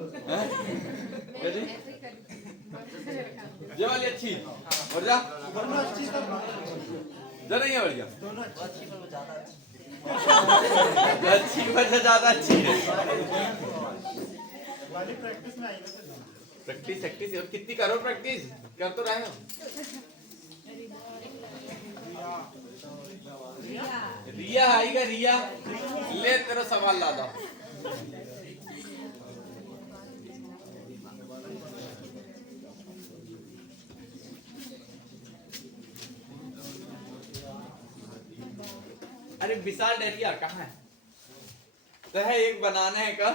ये वाली अच्छी और जा दोनों अच्छी सब नहीं है बढ़िया, दोनों अच्छी पर ज्यादा अच्छी। अच्छी वजह ज्यादा अच्छी है। वाली प्रैक्टिस में आई ना। प्रैक्टिस और कितनी करो, प्रैक्टिस कर तो रहे हो। रिया आएगा, रिया ले तेरा सवाल ला दो। अरे विशाल डरिया कहाँ है? तो है एक बनाने का,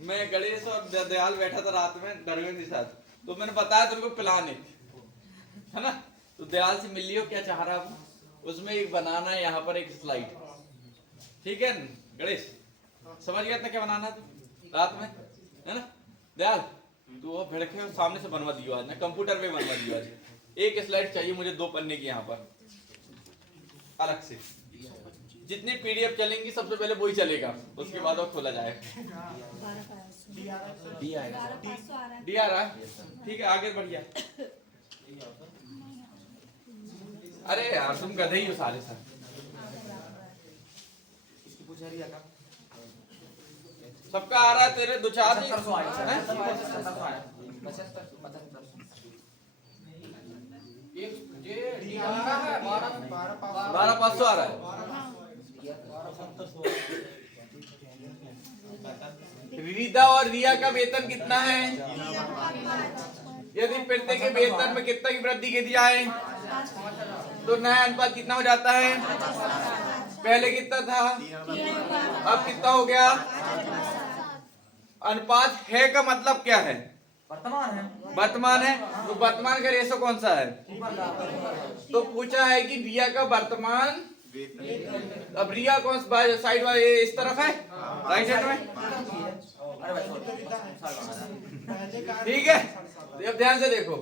मैं गणेश और दयाल बैठा था रात में धर्मेंद्र के साथ, तो मैंने बताया तेरे को प्लान है ना, तो दयाल से मिल लियो क्या चाह रहा हूँ। उसमें एक बनाना है, यहाँ पर एक स्लाइड, ठीक है गणेश? समझ गया था क्या बनाना है? तो रात में है ना दयाल, तो वो भिड़के सामने से बनवा दियो आज ना, कंप्यूटर पे बनवा दियो आज। एक स्लाइड चाहिए मुझे 2 पन्ने की यहाँ पर अलग से, जितनी पीडीएफ चलेंगी सबसे पहले वही चलेगा, उसके बाद वो खोला जाएगा। डी आएगा सर। डी आ रहा है, ठीक है आगे बढ़िया। अरे यार तुम गधे ही हो सारे सर। इसकी पूछ रही है का सबका आ रहा है, तेरे दो चार 7500 आएगा सर। हैं? 7500 आएगा। 7500 12,500 आ रहा है। रीता और रिया का वेतन कितना है? यदि प्रत्येक के वेतन में कितना की वृद्धि की जाए तो नया अनुपात कितना हो जाता है? पहले कितना था, अब कितना हो गया? अनुपात है का मतलब क्या है? वर्तमान है। वर्तमान है, तो वर्तमान का रेशो कौन सा है? तो पूछा है कि रिया का वर्तमान, अब रिया कौन सा साइड वाले इस तरफ है, राइट हैंड में, अरे भाई ठीक है। तो अब ध्यान से देखो,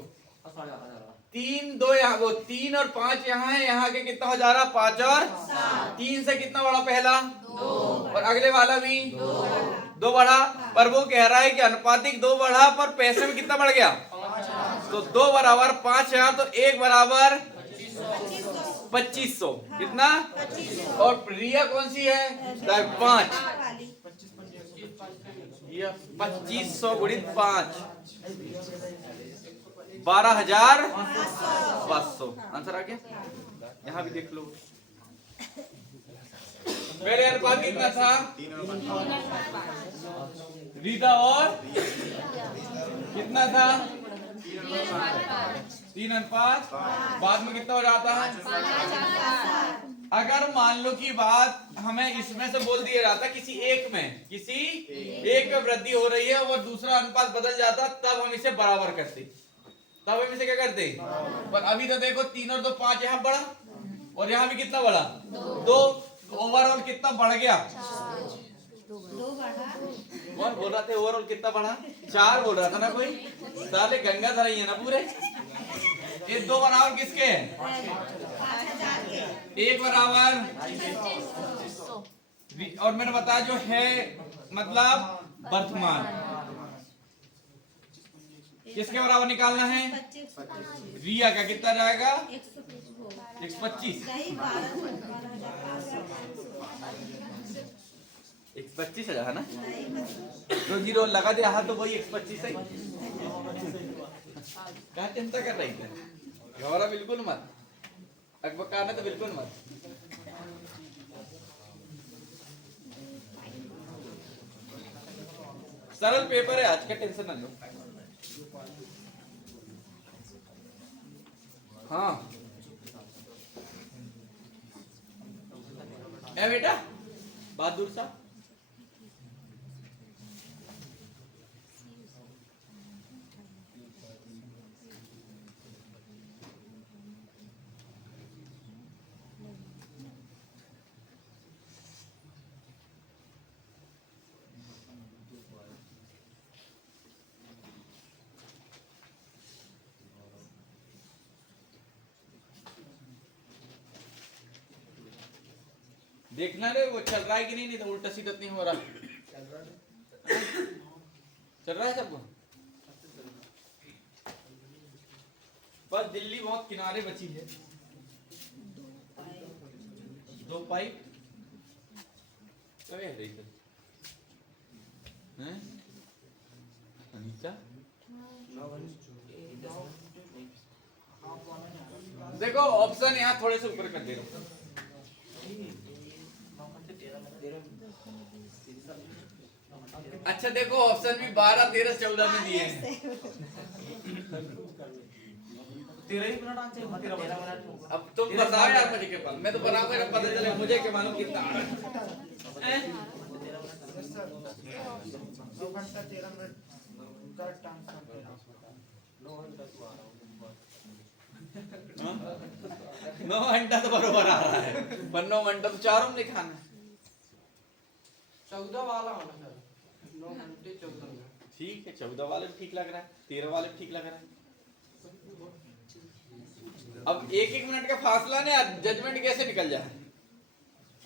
3 2 यहाँ, वो 3 और 5 यहाँ है, यहाँ के कितना हो जा रहा? 5 और 3 से कितना बढ़ा पहला? 2 और अगले वाला भी 2 बढ़ा, पर वो कह रहा है कि अनुपातिक 2 बढ़ा पर पैसे में कितना बढ़ गया? तो 2 बराबर 5000, तो 1 बराबर 2500। कितना? और रिया कौन सी है? 5। ये 2500 गुणित 5, 12,500 आंसर आ गया। यहाँ भी देख लो, पहले अनुपात कितना था? रीता और कितना था? 3:5। बाद में कितना हो जाता है? अगर मान लो की बात हमें इसमें से बोल दिया जाता किसी एक में वृद्धि हो रही है और दूसरा अनुपात बदल जाता, तब हम इसे बराबर करते, तब हम इसे क्या करते? पर अभी तो देखो 3 और 2 5, यहाँ बढ़ा और यहाँ भी कितना बढ़ा? 2। ओवरऑल कितना बढ़ गया? कौन बोल रहा था ओवरऑल कितना बढ़ा? 4 बोल रहा था ना कोई, साले गंगा धरा ही है ना पूरे। ये 2 बराबर किसके हैं? 1 बराबर, और मैंने बताया जो है मतलब वर्तमान, किसके बराबर निकालना है? रिया का कितना जाएगा? 125। 125,000 है ना, जो जीरो लगा दिया हाथ तो वही 125 है। क्या चिंता कर रही थी? घबरा बिल्कुल मत, अकबकाना तो बिल्कुल मत। सरल पेपर है आज का, टेंशन ना लो। हाँ ए बेटा बहादुर साहब, देखना रे वो चल रहा है कि नहीं, तो उल्टा सीधा नहीं हो रहा। चल रहा है सबको, बस दिल्ली बहुत किनारे बची है। 2 पाइप क्या रही हैं? अनीता देखो ऑप्शन यहाँ थोड़े से ऊपर कर दे रहा हूँ। अच्छा देखो ऑप्शन भी 12 13 14 में दिए हैं। 13 मिनट आंसर 13 मिनट। अब तुम बताओ यार मुझे क्या मालूम, मैं तो बनाऊंगा ना, पता चले मुझे क्या मालूम कितना आ रहा है। 2 घंटा 13 मिनट करेक्ट आंसर। 9 घंटा तो बरोबर आ रहा है, पर 9 घंटा तो चारों में लिखाना है। 14 वाला होना सर, 9 घंटे 14 मिनट। ठीक है 14 वाले भी ठीक लग रहा है, 13 वाले भी ठीक लग रहा है। अब 1-1 मिनट का फासला ने जजमेंट कैसे निकल जाए?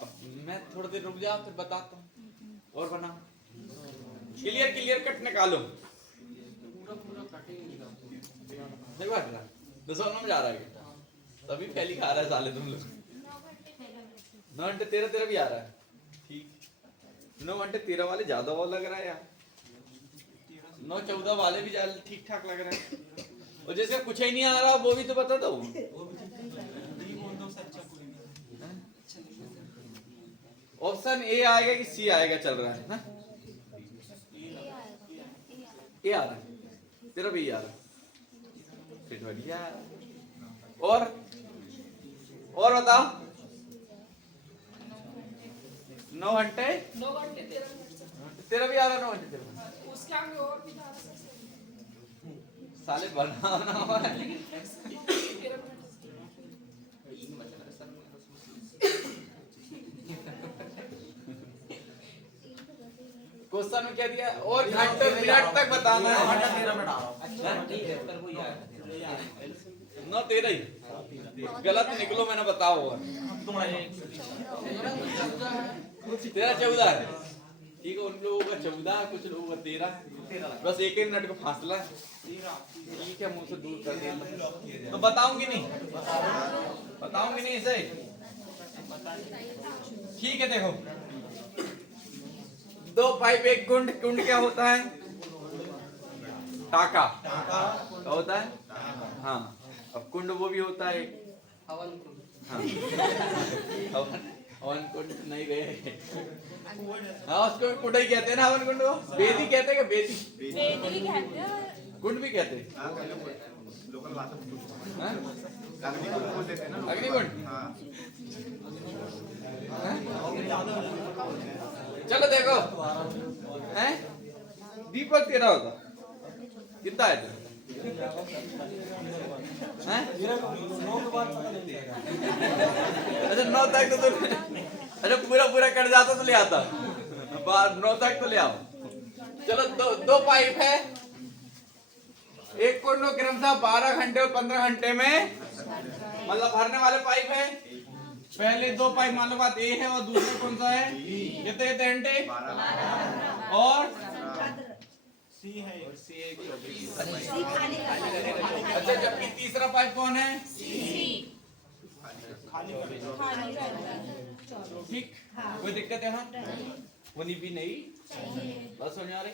अब मैं थोड़ी देर रुक जाओ फिर बताता हूँ और बना क्लियर कट निकालो पूरा कटे ही निकाल। देखो हट रहा 209 में जा रहा है तभी पहली खा रहा है साले तुम लोग 9 घंटे 13 भी आ रहा है ठीक 9 घंटे 13 वाले ज्यादा वो लग रहा है यार 9-14 वाले भी ठीक ठाक लग रहे हैं और जिसका कुछ ही नहीं आ रहा वो भी तो बता दो ऑप्शन ए आएगा कि सी आएगा चल रहा है ना ए आ रहा है तेरा भी आ रहा है फिर बढ़िया और बताओ 9 घंटे 9 घंटे 13 मिनट तेरा भी आ रहा 9 घंटे तेरा उसके आगे और भी था साले बनाना हुआ है 13 मिनट क्वेश्चन में क्या दिया और घंटे मिनट तक बताना है 13 मिनट आ रहा हूँ ठीक है पर वो यार 9-13 ही गलत निकलो मैंने बताओ हुआ 13-14 है ठीक है उन लोगों का 14 कुछ लोगों का 13 बस एक मिनट का फासला है ठीक है मुंह से दूर कर दिया तो बताऊंगी नहीं इसे ठीक है देखो 2 पाइप 1 कुंड क्या होता है टाका क्या होता है हाँ अब कुंड वो भी होता है हवन कुंड। हाँ हवन कुंड नहीं गए हाँ उसको कुंड ही कहते हैं ना हवन कुंड को बेदी कहते हैं बेदी बेटी भी कहते हैं कुंड भी कहते हैं लोकल भाषा में हाँ? अग्निकुंड बोल देते हैं ना लोग। अग्निकुंड हाँ चलो देखो हैं दीपक तेरा होता कितना है तेरा? हैं? अच्छा 9 तक तो अच्छा पूरा कट जाता तो ले आता 9 तक तो ले आओ चलो दो पाइप है एक कुंड क्रमशः 12 घंटे और 15 घंटे में मतलब भरने वाले पाइप है पहले 2 पाइप मान लो बात ए है और दूसरा कौन सा है कितने घंटे और अच्छा जबकि तीसरा पाइप कौन है ठीक कोई दिक्कत है यहाँ होनी भी नहीं बस होने आ रही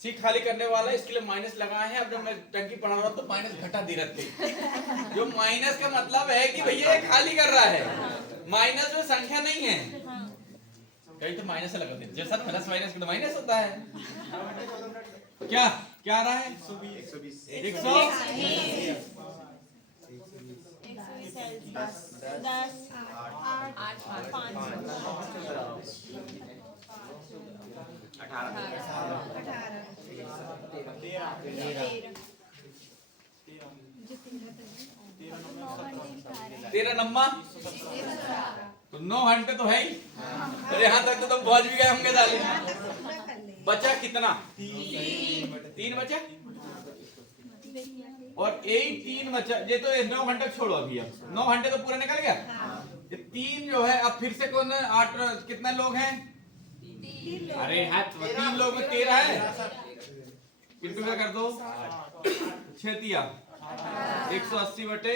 सी खाली करने वाला इसके लिए माइनस लगाए हैं अब जब मैं टंकी पढ़ा रहा हूँ तो माइनस घटा दे रहे थे जो माइनस का मतलब है कि भैया ये खाली कर रहा है माइनस में संख्या नहीं है कहीं तो माइनस लगा दे जैसा प्लस माइनस का तो माइनस होता है क्या क्या आ रहा है 13 नम्मा तो 9 घंटे तो है ही अरे यहाँ तक तो तुम पहुंच भी गए होंगे डाली बचा कितना 3 बचा और यही 3 बचा ये तो 9 घंटे छोड़ो अभी अब 9 घंटे तो पूरा निकल गया ये 3 जो है अब फिर से कौन 8 कितने लोग हैं अरे हाँ 3 लोग में 13 है किंतु क्या कर दो 6 तिया 180 बटे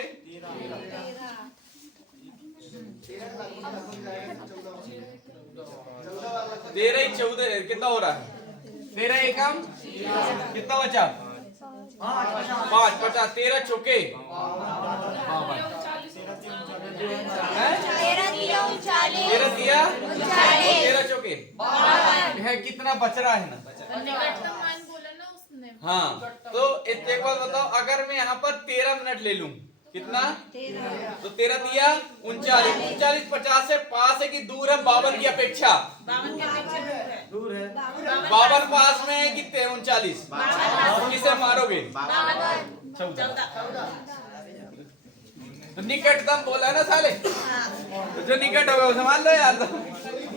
13-14 कितना हो रहा है 13 एकम कितना बचा 5 बचा 13 चौके 13 दिया 13 चौके है कितना बच रहा है ना हाँ तो एक बार बताओ अगर मैं यहाँ पर 13 मिनट ले लूं कितना तो 13 दिया 39 50 से पास है कि दूर है 52 की अपेक्षा दूर है 52 पास में है कि 39 किसे मारोगे 14 तो निकटतम बोला ना साले तो जो निकट होगा वो संभाल लो यार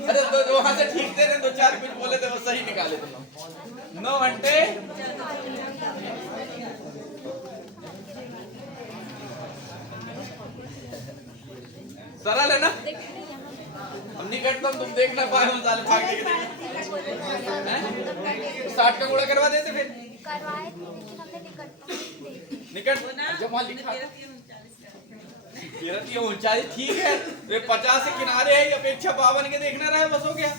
अरे तो वहां से ठीक थे 2-4 कुछ बोले थे वो सही निकाले तुम 9 घंटे सरल है ना हम नहीं कटता, तुम देख ना पाए मसाले भाग के। 60 का गुड़ा करवा देते फिर करवाए थे लेकिन हमने निकट जब वहाँ लिखा 39 ठीक है, वे 50 से किनारे है, अपेक्षा 52 के देखना रहा है, बस हो गया।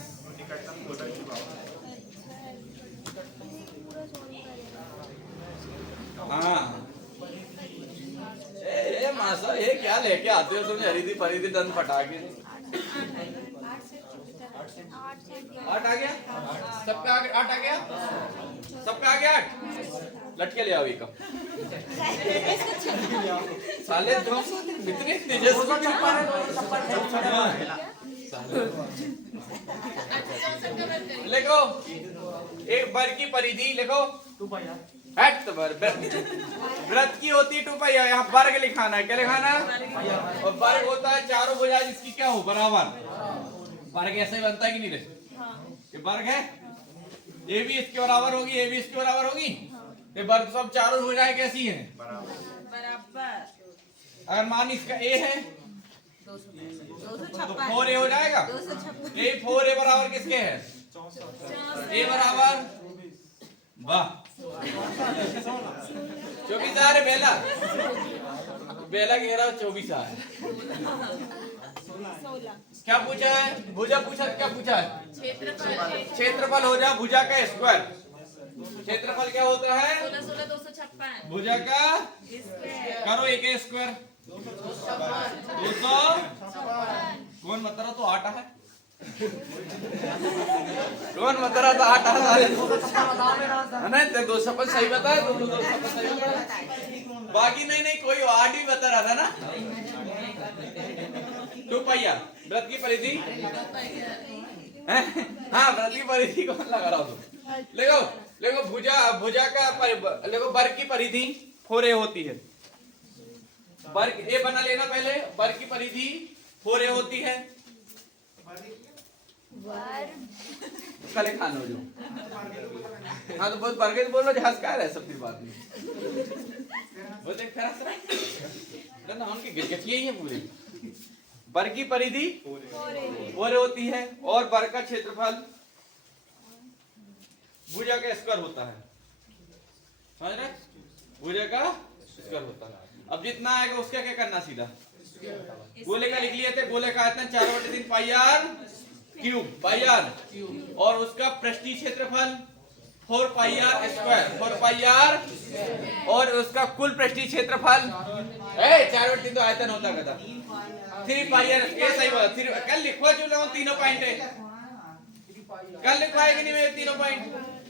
हाँ ए मासा, ये क्या लेके आते हो तुम हरीदी फरीदी दंत फटा के। 8 आ गया, सबका 8 आ गया, सबका आ गया 8। लटके ले आओ एक साले तुम इतने तेजस्वी लिखो, एक बर की परिधि लिखो, व्रत की होती 2 पाई, यहाँ वर्ग लिखाना है, क्या लिखाना है? और वर्ग होता है चारों भुजा जिसकी क्या हो बराबर। वर्ग ऐसे ही बनता है कि नहीं रे? ये वर्ग है, ये भी इसके बराबर होगी, ये भी इसके बराबर होगी। ये वर्ग सब चारों भुजाएं कैसी हैं? बराबर। अगर मान इसका ए है तो 4a हो जाएगा। ये 4a बराबर किसके है? ए बराबर वाह 24 है बेला, बेला कह रहा 24 है। क्या पूछा है? भुजा पूछा, क्या पूछा है? क्षेत्रफल हो जा भुजा का स्क्वायर। क्षेत्रफल क्या होता है? 256 भुजा का करो एक स्क्वायर 200। कौन बता रहा तो 8 है, कौन बता रहा था 8 नहीं, 256 सही बताया, 256 सही बताया। बाकी नहीं कोई 8 ही बता रहा था ना। 2 पाइया व्रत की परिधि, हाँ व्रत की परिधि कौन लगा रहा हूँ? देखो भुजा का देखो वर्ग की परिधि 4a होती है। वर्ग ए बना लेना पहले, वर्ग की परिधि 4a होती है। कले खानो जो हाँ तो बहुत वर्ग बोलो जहाज का है सब बात नहीं। वो देख ना उनकी गिरगिट यही है पूरी। वर्ग की परिधि 4a होती है और वर्ग का क्षेत्रफल भुजा का स्क्वायर होता है, समझ रहे? भुजा का स्क्वायर होता है। अब जितना आएगा उसका क्या करना सीधा गोले का लिख लिए थे, गोले का आयतन 4/3 पाई आर क्यूब, पाई आर, और उसका पृष्ठीय क्षेत्रफल 4 पाई आर स्क्वायर, 4 पाई आर, और उसका कुल पृष्ठीय क्षेत्रफल 4/3 तो आयतन होता था 3 पाई आर। ये सही बात, कल लिखवा चुका हूँ तीनों पॉइंट है, कल लिखवाएगी नहीं मेरे तीनों पॉइंट।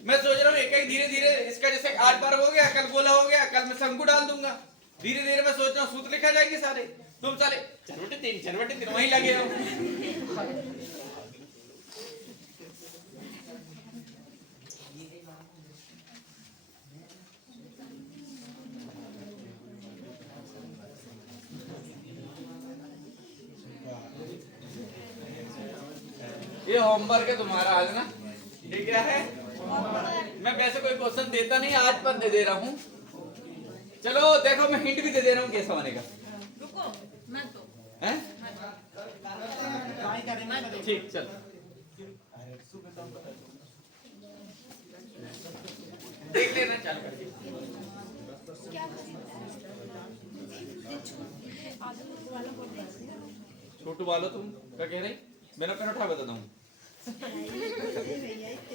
मैं सोच रहा हूँ एक धीरे धीरे इसका जैसे 8 बार हो गया, कल गोला हो गया, कल मैं शंकु डाल दूंगा। धीरे धीरे मैं सोच रहा हूँ सूत्र लिखा जाएगी सारे, तुम साले 4/3 वहीं लगे हो। ये होमवर्क है तुम्हारा आज ना, ये क्या है? मैं वैसे कोई क्वेश्चन देता नहीं, आज पर दे रहा हूँ। चलो देखो मैं हिंट भी दे रहा हूँ कैसा बनेगा। रुको मत दो, हैं? ठीक चल देख लेना चालू करके। छोटू वालों तुम क्या कह रही? बिना पेन उठाए बताता हूँ।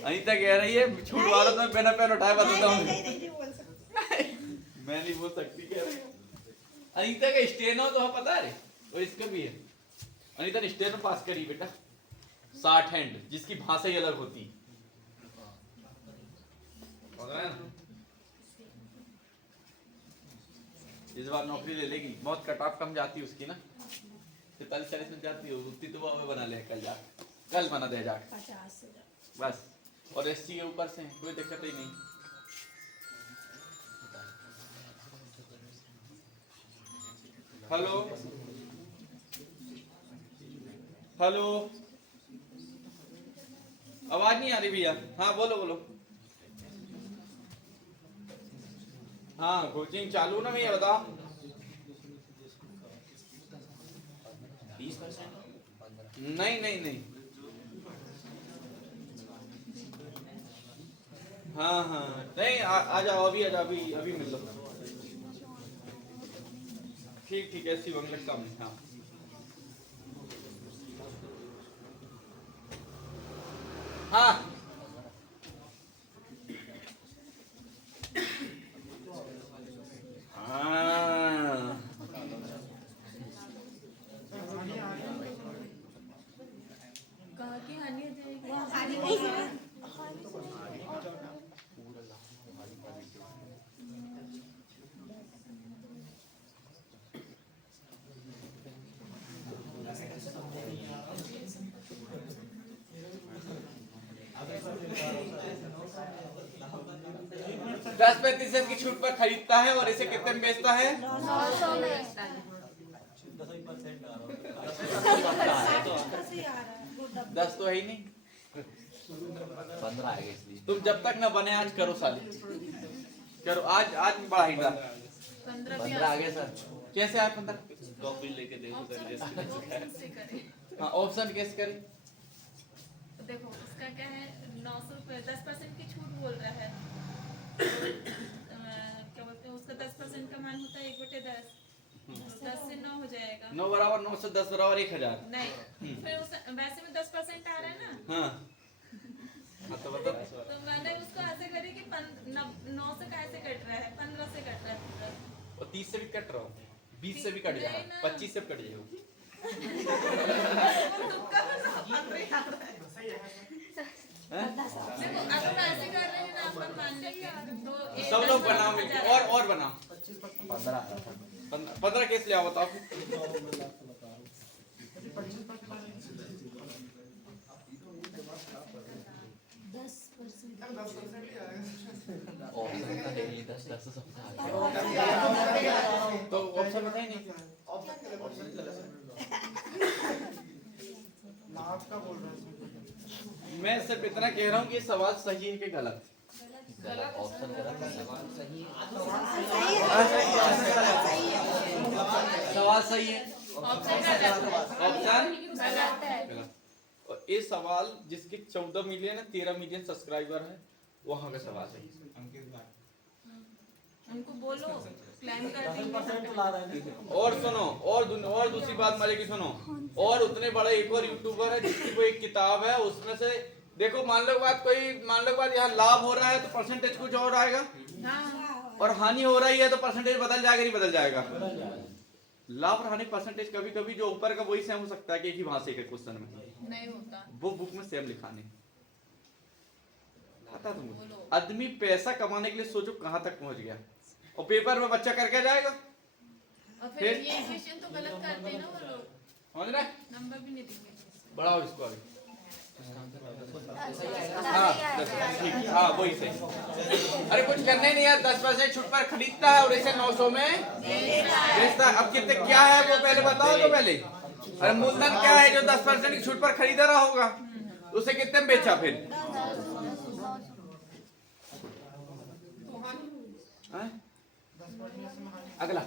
अनीता कह रही है छूट वालों तो बिना पेन उठाए बताता हूँ। मैं नहीं बोल सकती कह रही। अनीता का स्टेनो तो पता है, और इसका भी है। अनीता ने स्टेनो पास करी बेटा, 60 हैंड, जिसकी भाषा ही अलग होती। इस बार नौकरी ले लेगी, बहुत कट ऑफ कम जाती है उसकी ना, 43-40 में जाती है, उतनी तो वो हमें बना ले कल बना दे जाके बस। और एससी के ऊपर से कोई दिक्कत ही नहीं। हेलो हेलो, आवाज नहीं आ रही भैया। हाँ बोलो बोलो। हाँ कोचिंग चालू ना भैया, बताओ। 20%। नहीं नहीं नहीं, हाँ हाँ नहीं, आ जाओ अभी, आ जाओ अभी, अभी मिल लो। ठीक ठीक, ऐसी बंगले के सामने। हाँ हाँ हाँ, कहा कि हानि हो जाएगी। दस प्रतिशत की छूट पर खरीदता है और इसे कितने में बेचता है? 900 में बेचता है। 10 तो है ही नहीं। 15 आएगा इसलिए। तुम जब तक न बने आज करो साले, करो आज, आज बढ़ाई था। 15 आ गए सर। कैसे आए 15? कॉपी लेके देखो सर। ऑप्शन से करें। हाँ ऑप्शन कैसे करें? देखो उसका क्या है, 900 रुपये 10% की छूट बोल रहा है। क्या बोलते हैं, उसका 10% का मान होता है 1/10, 10 से 9 हो जाएगा। 9 बराबर 9 से 10 बराबर 1000। नहीं, फिर उस वैसे में 10% आ रहा है ना। हाँ हाँ तो बता। तो मैंने उसको ऐसे करी कि 9 से कैसे कट रहा है, 15 से कट रहा है पूरा। और 30 से भी कट रहा हूँ, 20 से भी कट जाएगा, 25 से भी कट जाएगा। तुक्का बना, 15 आ रहा है। देखो अगर ऐसे कर रहे हैं ना अपन मान लेंगे तो सब लोग बनाओ मिलकर, और बनाओ। 15 आ रहा था। 15 कैसे ले आओ बताओ। ऑप्शन का है नहीं, 10 10 सबका आ गया। तो ऑप्शन बताइए नहीं। लाभ का बोल रहा है। मैं सिर्फ इतना कह रहा हूँ कि सवाल सही है कि गलत? गलत, ऑप्शन गलत है। सवाल सही है, ऑप्शन गलत ऑप्शन गलत है। गलत। और ये सवाल जिसके 14 मिलियन या 13 मिलियन सब्सक्राइबर है, वहाँ का सवाल है। उनको बोलो क्लेम कर देंगे। और सुनो, और दूसरी बात मजे की सुनो, और उतने बड़े एक और यूट्यूबर है जिसकी कोई एक किताब है, उसमें से देखो मान लो बात यहाँ लाभ हो रहा है तो परसेंटेज कुछ और आएगा, हाँ और हानि हो रही है तो परसेंटेज बदल जाएगा, नहीं बदल जाएगा? लाभ और हानि परसेंटेज कभी कभी जो ऊपर का वही सेम हो सकता है कि एक ही भाषा के क्वेश्चन में, नहीं होता। वो बुक में सेम लिखा नहीं आता। तुमको आदमी पैसा कमाने के लिए सोचो कहाँ तक पहुंच गया, और पेपर में बच्चा करके जाएगा। और फिर ये क्वेश्चन तो गलत करते हैं ना वो लोग, समझ रहे? नंबर भी नहीं देंगे। बढ़ाओ इसको अभी। हाँ ठीक, हाँ वही सही। अरे कुछ करना ही नहीं यार, 10% छूट पर खरीदता है और इसे 900 में बेचता है। अब कितने क्या है वो पहले बताओ तो पहले। अरे मूलधन क्या है जो 10% की छूट पर खरीदा रहा होगा, उसे कितने में बेचा फिर? अगला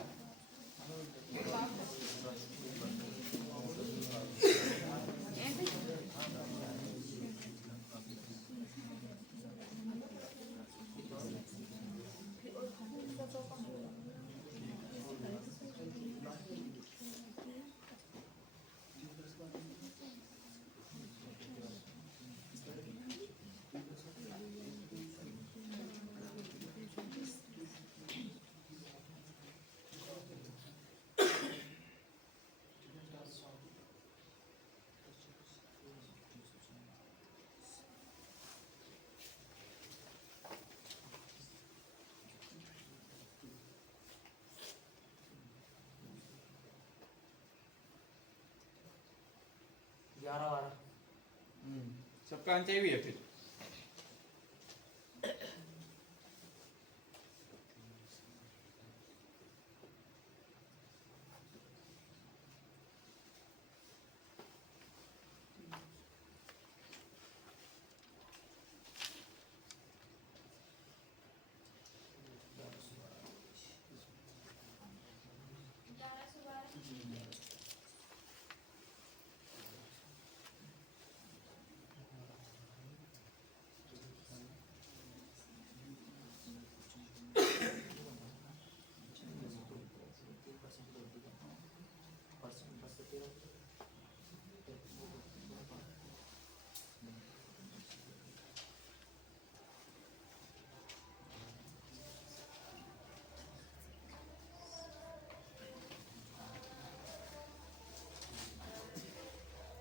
सबका आंसर भी है फिर।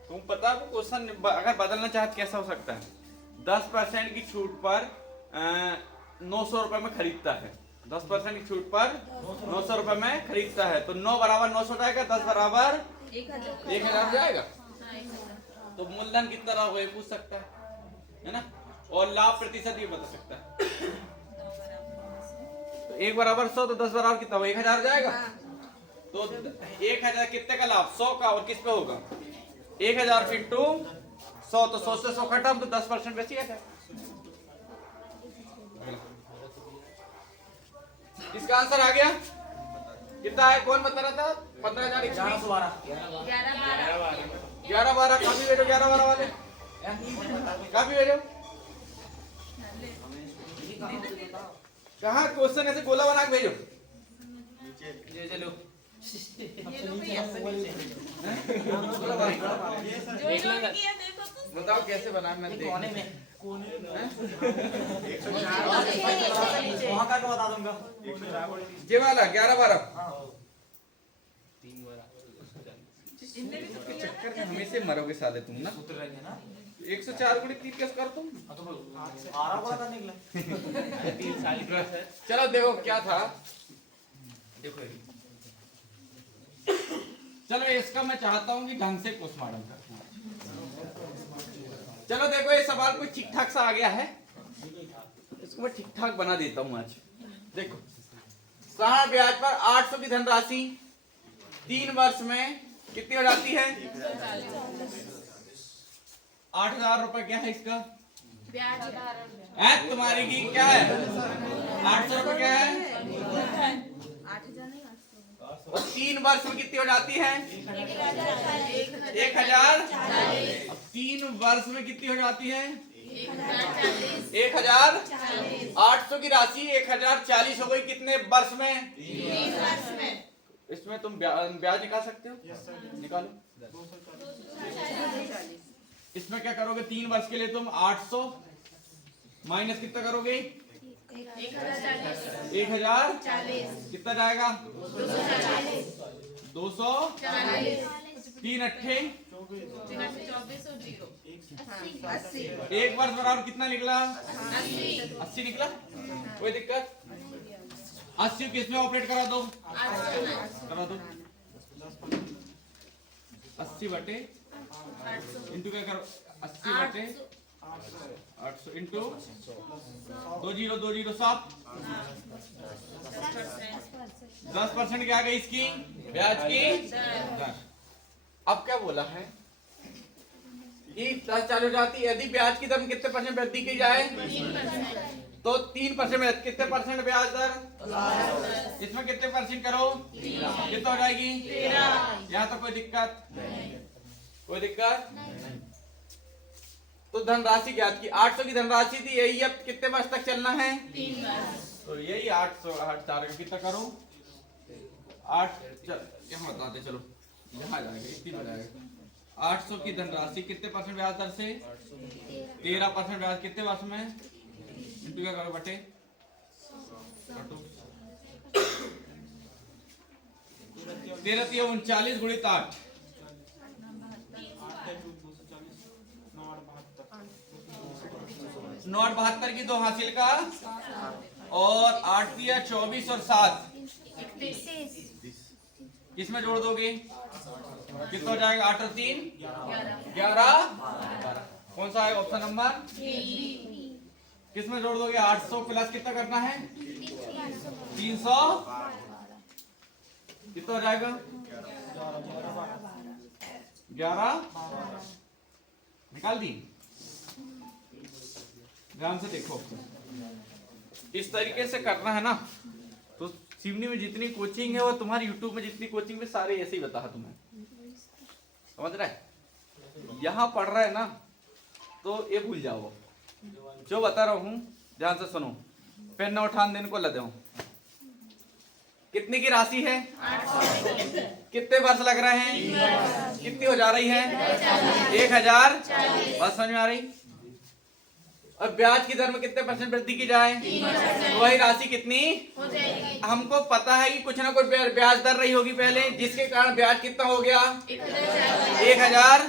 तुम पता है क्वेश्चन अगर बदलना चाहे तो कैसा हो सकता है? 10% की छूट पर 900 रुपए में खरीदता है। 10% की छूट पर 900 रुपए में खरीदता है, तो 9 बराबर 900 जाएगा, 10 बराबर 1000 जाएगा। तो मूलधन कितना रहा वो ये पूछ सकता है ना, और लाभ प्रतिशत ये बता सकता है। तो 1 बराबर 100, तो 10 बराबर कितना हुआ? 1000 जाएगा। तो 1000 कितने का लाभ? 100 का, और किस पे होगा? 1000 इंटू 100, तो 100 से 100 खत्म, तो 10% बची है। इसका आंसर आ गया। कितना है? कौन बता रहा था? 15,000 1112 11 12 काफी भेजो, 11 12 वाले काफी भेजो। कहाँ क्वेश्चन ऐसे गोला बना के भेजो। नीचे चलो बताओ कैसे बना, मैं कोने देख। में वहाँ का बता दूंगा। 104 ये वाला 11 12 चक्कर में हमेशा मरोगे साले तुम ना। 104 गुणी 3 कैसे कर तुम? चलो देखो क्या था, देखो चलो इसका मैं चाहता हूँ कि ढंग से पोस्टमार्टम करना। चलो देखो ये सवाल कोई ठीक ठाक सा आ गया है, इसको मैं ठीक ठाक बना देता हूँ आज। देखो साढ़ ब्याज पर 800 की धनराशि 3 वर्ष में कितनी हो जाती है? 8,000 रुपए। क्या है इसका ब्याज? तुम्हारी की क्या है? 800 रुपए क्या है? और 3 वर्ष में कितनी हो जाती है? 1000। अब 3 वर्ष में कितनी हो जाती है? 1000। 800 की राशि 1040 हो गई कितने वर्ष में? 3 वर्ष में। इसमें तुम ब्याज निकाल सकते हो, निकालो। इसमें क्या करोगे? 3 वर्ष के लिए तुम 800 माइनस कितना करोगे? 1040 कितना जाएगा? 240। 3 अट्ठे 1 वर्ष बराबर कितना निकला? 80 निकला। कोई दिक्कत? 80 किस में ऑपरेट करा दो? करा दो। 80 बटे इंटू क्या करो? 80 बटे 800 इंटू 2027 10% क्या आ गई इसकी? ब्याज की दर। अब क्या बोला है कि 10 चालू जाती है, यदि ब्याज की दर में कितने परसेंट वृद्धि की जाए? 3%। तो 3% में कितने परसेंट ब्याज दर? इसमें कितने परसेंट करो? कितना हो जाएगी? 13। यहाँ तो कोई दिक्कत? कोई दिक्कत? तो धनराशि ज्ञात की 800 की धनराशि थी, यही अब कितने वर्ष तक चलना है? 3 वर्ष। तो यही 800 8 4 का कितना करो? 8 यहाँ बताते चलो, यहाँ जाएगा, इतनी हो जाएगा। 800 की धनराशि कितने परसेंट ब्याज दर से? 13% ब्याज कितने वर्ष में? इंटू क्या करो बटे 13 39 गुणित 8 972 की 2 हासिल का, और 8 दिया 24 और 7 किसमें जोड़ दोगे? कितना हो जाएगा? 8 और 3 11। कौन सा है ऑप्शन नंबर? किसमें जोड़ दोगे? 800 प्लस कितना करना है? 300। कितना हो जाएगा? 11। निकाल दी। ध्यान से देखो, इस तरीके से करना है ना। तो सिवनी में जितनी कोचिंग है, वो तुम्हारी यूट्यूब में जितनी कोचिंग में सारे ऐसे ही बता है तुम्हें, समझ रहा है? यहाँ पढ़ रहा है ना, तो ये भूल जाओ। जो बता रहा हूँ ध्यान से सुनो। पेन न उठान देने को लगे हो। कितने की राशि है? 800। कितने वर्ष लग रहे हैं? कितनी हो जा रही है? 1000। बस समझ में आ रही? और ब्याज की दर में कितने परसेंट वृद्धि की जाए? वही राशि कितनी हो जाएगी हमको पता है कि कुछ ना कुछ ब्याज दर रही होगी पहले, जिसके कारण ब्याज कितना हो गया 1000।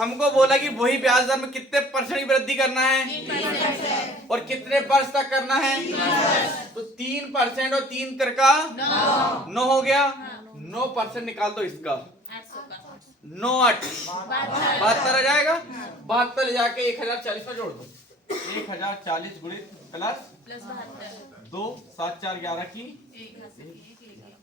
हमको बोला कि वही ब्याज दर में कितने परसेंट की वृद्धि करना है 3% और कितने वर्ष तक करना है? तो 3% और 3 तिरका 9 हो गया। 9% निकाल दो इसका, 800 का 9 8 72 आ जाएगा। 72 ले जाके 1040 में जोड़ दो। 1040 गुणित प्लस प्लस 72 2 7 4 11 की एक हाथ से एक ले लिया।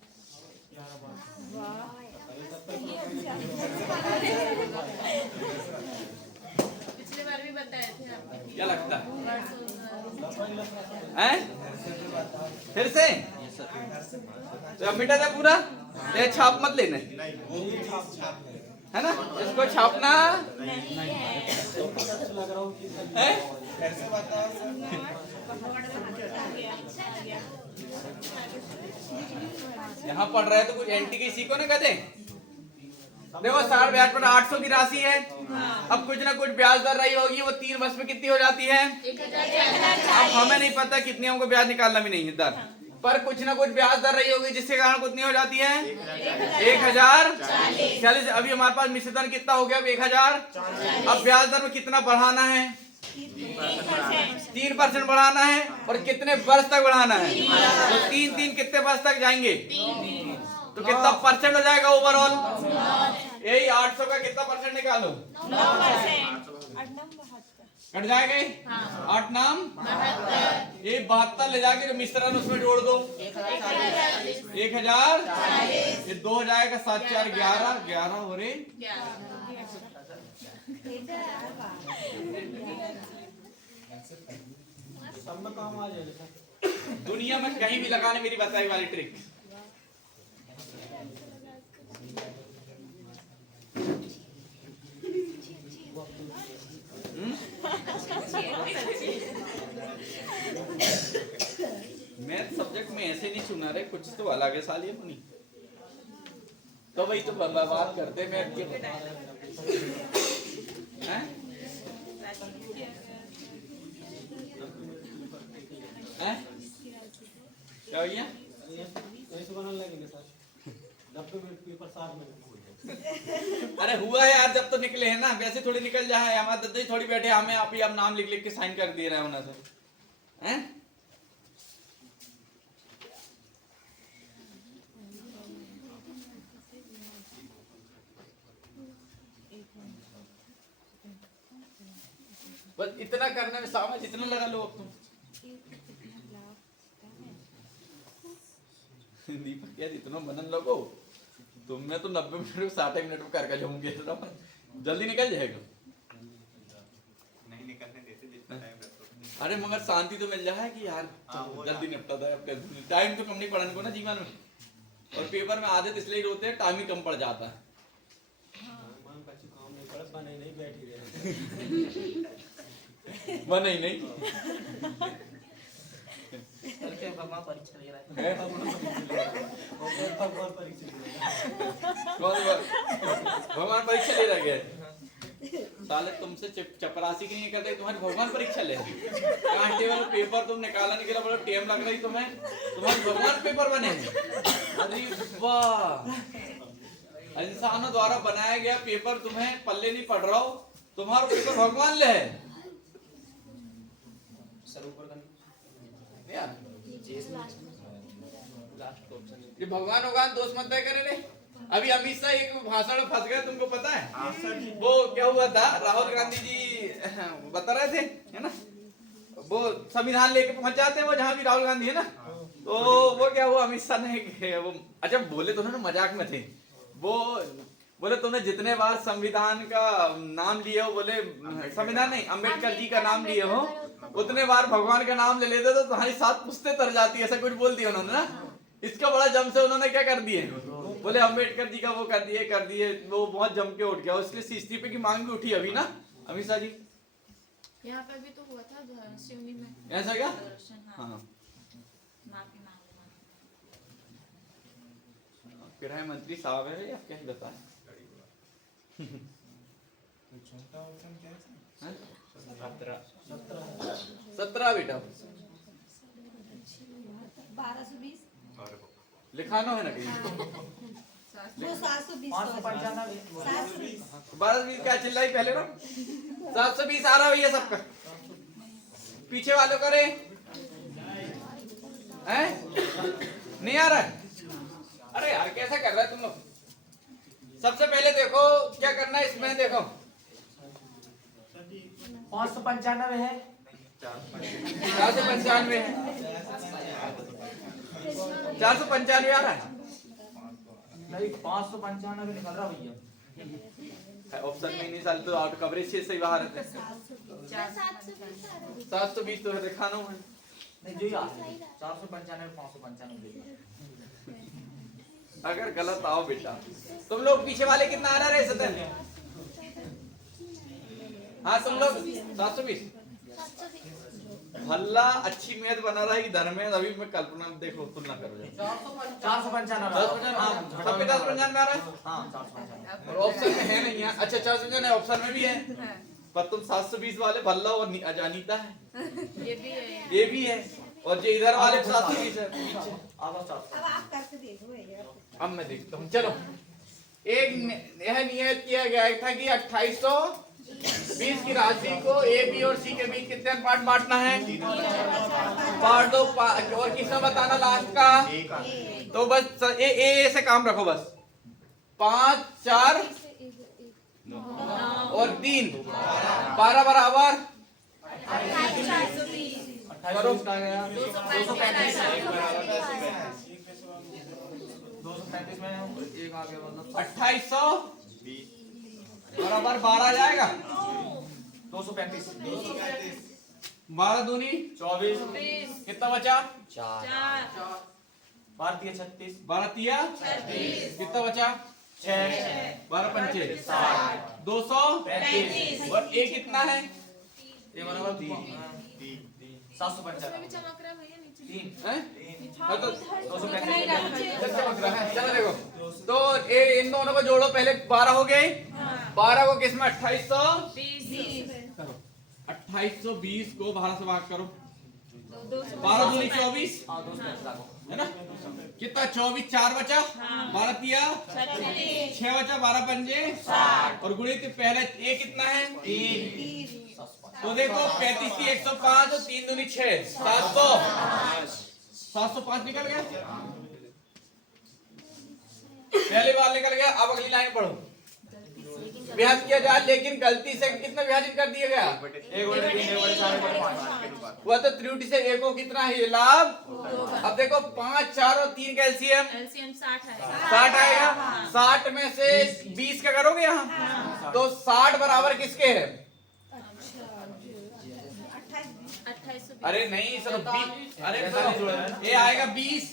पिछले बार भी बताए थे आपने। क्या लगता है? परसों, हैं? फिर से तो अब मिटा था पूरा। ये छाप मत लेना है ना, इसको छापना है। यहाँ पढ़ रहे तो कुछ एंटी की सीखो ना कहते। देखो 60 ब्याज पर 800 की राशि है। अब कुछ ना कुछ ब्याज दर रही होगी, वो 3 वर्ष में कितनी हो जाती है? 1040। अब हमें नहीं पता कितनी, हमको ब्याज निकालना भी नहीं है दर, पर कुछ ना कुछ ब्याज दर रही होगी जिसके कारण कितनी हो जाती है 1040। अभी हमारे पास मिश्रधन कितना हो गया? 1000। अब ब्याज दर में कितना बढ़ाना है? 3% बढ़ाना है। और कितने वर्ष तक बढ़ाना है? तो 3 कितने वर्ष तक जाएंगे? तो कितना परसेंट हो जाएगा ओवरऑल? यही 800 का कितना परसेंट निकालो? 9%। कट जाएगा। 8 नाम 72 ले जाके जो मिश्रण उसमें जोड़ दो 1000। ये 2 हो जाएगा 7 4 11 11 हो रहे। दुनिया में कहीं भी लगाने मेरी बताई वाली ट्रिक। मैथ सब्जेक्ट में ऐसे नहीं सुना रहे, कुछ तो अलग है साली अपनी। तो वही तो बात करते मैथ के। हैं? हैं? क्या भैया? अरे हुआ है यार, जब तो निकले हैं ना, वैसे थोड़ी निकल जाए। हमारे दद्दी थोड़ी बैठे, हमें आप ही अब नाम लिख लिख के साइन कर दे रहे हैं उन्हें से। हैं? बस इतना करने में सामने जितना लगा लो अब तुम। दीपक यार इतना मनन लगो तुम्हें तो 90 मिनट में 60 मिनट में करके जाऊंगे, जल्दी निकल जाएगा। नहीं निकलने देते जितना टाइम लगता। अरे मगर शांति तो मिल जाए कि यार जल्दी निपटा था। टाइम तो कम नहीं पड़ने को ना जीवन में, और पेपर में आदत इसलिए रोते हैं, टाइम ही कम पड़ जाता है। बने ही नहीं। भगवान परीक्षा ले रहा है। भगवान परीक्षा ले रहा है। साले तुमसे चपरासी की नहीं करते, तुम्हारी भगवान परीक्षा ले। कांटे वाला पेपर तुम निकाला निकला, बोलो टेम लग रही तुम्हें, तुम्हारे भगवान पेपर बने। अरे वाह, इंसानों द्वारा बनाया गया पेपर तुम्हें पल्ले नहीं पड़ रहा हो, तुम्हारा पेपर भगवान ले है। ये भगवान भगवान दोस्त मत करे रे। अभी अमित शाह एक भाषण में फंस गए, तुमको पता है? वो क्या हुआ था, राहुल गांधी जी बता रहे थे है ना, वो संविधान लेके पहुंच जाते हैं वो जहाँ भी राहुल गांधी है ना, तो वो क्या हुआ, अमित शाह ने वो अच्छा बोले तो ना, मजाक में थे वो, बोले तुमने जितने बार संविधान का नाम लिए हो, बोले संविधान नहीं अम्बेडकर जी का नाम लिए हो, उतने बार भगवान का नाम ले लेते तो तुम्हारी 7 पुश्ते तर जाती है, ऐसा कुछ बोल दिया उन्होंने ना। इसका बड़ा जम से उन्होंने क्या कर दिए, बोले अम्बेडकर जी का वो कर दिए, वो बहुत जम के उठ गया, इसलिए इस्तीफे की मांग भी उठी अभी ना अमित शाह जी। यहाँ पे भी तो हुआ था सिवनी में, ऐसा क्या? हाँ, हाँ, माफी मांगना। गृह मंत्री साहब है, आप क्या ही बताएं। 17 बेटा 1220 लिखाना है ना कहीं वो 720 12 क्या चिल्लाई पहले ना 720 आ रहा भैया सबका पीछे वालों करे हैं नहीं आ रहा है? अरे यार कैसा कर रहा है तुम लोग सबसे पहले देखो क्या करना है इसमें देखो 595 है 495 है 495 आ रहा है नहीं 595 निकल रहा भैया ऑप्शन में नहीं साल तो आउट कवरेज से सही बाहर रहते हैं 720 तो है दिखाना है नहीं जो ही आ रहा है 495 595 अगर गलत आओ बेटा तुम लोग पीछे वाले कितना आ रहा है सदन हाँ तुम लोग 720 भल्ला अच्छी मैथ बना रहा है कि धर्मेंद्र अभी मैं कल्पना देखो तुलना करो 495 हाँ सब पे 10 में आ रहा है हाँ और ऑप्शन में है नहीं यार अच्छा 495 ऑप्शन में भी है पर तुम 720 वाले भल्ला और अजानीता है ये भी है और जो इधर वाले 720 है पीछे अब अब आप करके देखो यार अब मैं देखता हूँ चलो एक यह नियत किया गया था कि 2820 की राशि को ए बी और सी के बीच कितने पार्ट बांटना है पार्ट दो और किसमें बताना लास्ट का तो बस ए से काम रखो बस 5 4 और 3 12 बराबर करो का गया 235 में एक आ गया मतलब 2800 बराबर 12 आ जाएगा 235 12 दूनी 24 कितना बचा 12 36 12 तिया कितना बचा 6 12 पंचे 235 और ए कितना है ये बराबर 795 चमक रहा है भैया नीचे 3 हैं? हाँ तो 235 चमक रहा है चलो देखो तो ए इन दोनों को जोड़ो पहले 12 हो गए 12 को किसमें 2820 2820 को 12 से भाग करो 12 दूनी 24 हां 235 लागो है ना कितना 24 4 बचा 12 तिया 6 बचा 12 पंजे 60 और गुणित पहले ए कितना है 3 तो देखो 35 की 105 और 3 दूनी 6 705 निकल गया पहली बार निकल गया अब अगली लाइन पढ़ो विभाजित किया जाए लेकिन गलती से कितना विभाजित कर दिया गया 1/3 वह तो त्रुटि से एक को कितना है ये लाभ अब देखो 5 4 और 3 का एलसीएम 60 है 60 आएगा 60 में से 20 का करोगे यहाँ तो 60 बराबर किसके है 2820 अरे नहीं सर अरे तो ये आएगा 20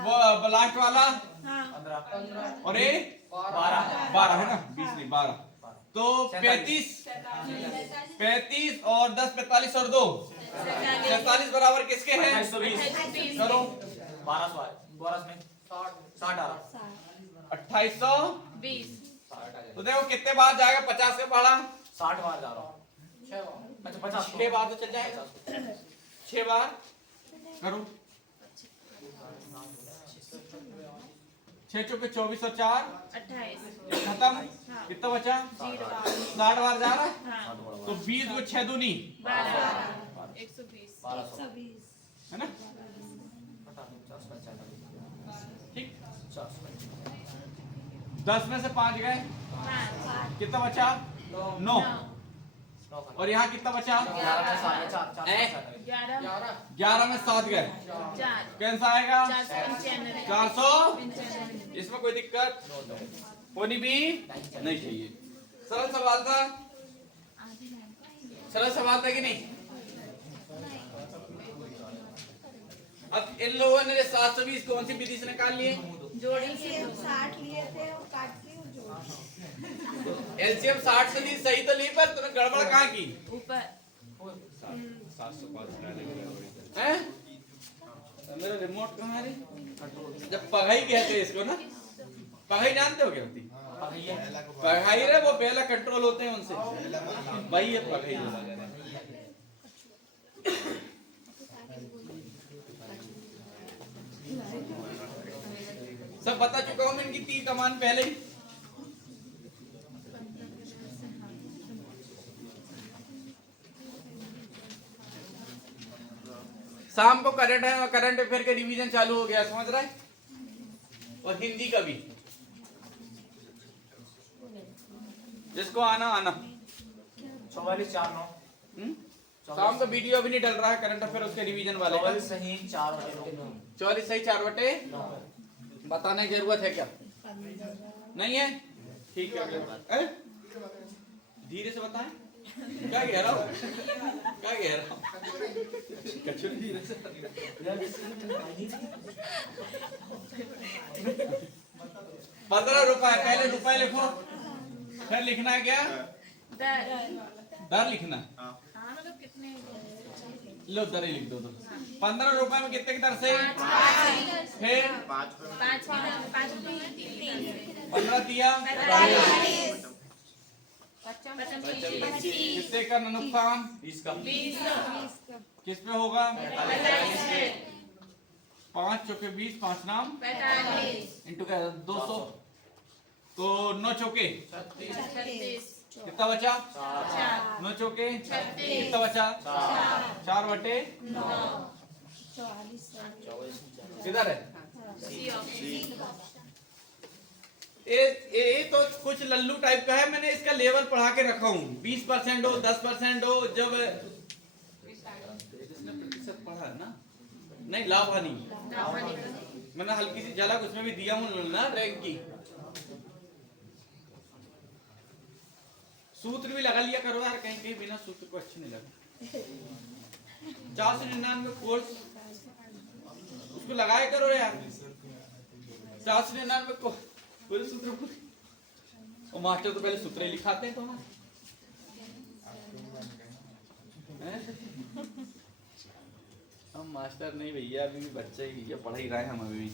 वो लास्ट वाला 15 और ये 12 है ना 20 नहीं 12 तो 35 और 10 45 और 2 47 बराबर किसके हैं 2820 करो 12 में 60 आ रहा 2820 तो देखो कितने बार जाएगा 50 से पढ़ा 60 बार जा रहा हूं अच्छा 50 6 बार तो चल जाएगा 6 बार करो 6 चौके 24 और 4 28 खत्म कितना बचा 60 बार जा रहा है तो 20 को 6 दूनी 120 है ना ठीक 10 में से 5 गए कितना बचा 9 और यहाँ कितना बचा 11 में 7 गए कैसा आएगा 495 इसमें कोई दिक्कत होनी भी नहीं चाहिए सरल सवाल था कि नहीं अब इन लोगों ने 720 कौन सी विधि से निकाल लिए जोड़ी से 60 लिए थे और काट के और जोड़ एलसीएम 60 से ली सही तो ली पर तूने गड़बड़ कहाँ की ऊपर हैं मेरा रिमोट कहाँ है रे जब पढ़ाई कहते हैं इसको ना पढ़ाई जानते हो क्या होती पढ़ाई रे वो पहला कंट्रोल होते हैं उनसे वही है पढ़ाई सब बता चुका हूँ मैं इनकी 3 कमान पहले ही। शाम को करंट है और करंट अफेयर का रिवीजन चालू हो गया, समझ रहा है, और हिंदी का भी, जिसको आना आना। 4449 शाम का वीडियो अभी नहीं डल रहा है करंट अफेयर उसके रिवीजन वाले का। 44 सही 4/9 44 सही 4/9 बताने की जरूरत है क्या? नहीं है, ठीक है। अरे धीरे से बताएं, क्या कह रहा हूँ, क्या कह रहा हूँ, कचौड़ी धीरे से। 15 रुपए, पहले रुपए लिखो, फिर लिखना है क्या? दर लिखना है। हाँ मतलब कितने लो दर ही लिख दो। 15 रुपए में कितने की दर से? फिर 5 रुपए में 3 15 दिया, 25 कितने का नुकसान? 20 किस पे होगा? 5 चौके 20, 5 नाम 45 इंटू 200, तो 9 चौके 36 कितना बचा? 9 चौके 36 कितना बचा? 4/9 किधर है? ये तो कुछ लल्लू टाइप का है, मैंने इसका लेवल बढ़ा के रखा हूँ। 20% हो, 10% हो, जब जिसने प्रतिशत पढ़ा है ना, नहीं लाभ हानि, मैंने हल्की सी झलक उसमें भी दिया हूँ ना रैंक की। सूत्र भी लगा लिया करो यार, कहीं कहीं बिना सूत्र को अच्छी नहीं लगा। 499 कोर्स उसको लगाया करो यार, 499 को पूरे सूत्र को। और मास्टर तो पहले सूत्र ही लिखाते हैं तुम्हारे। हम मास्टर नहीं भैया, अभी भी बच्चे ही भैया, पढ़ ही रहे हैं हम अभी भी।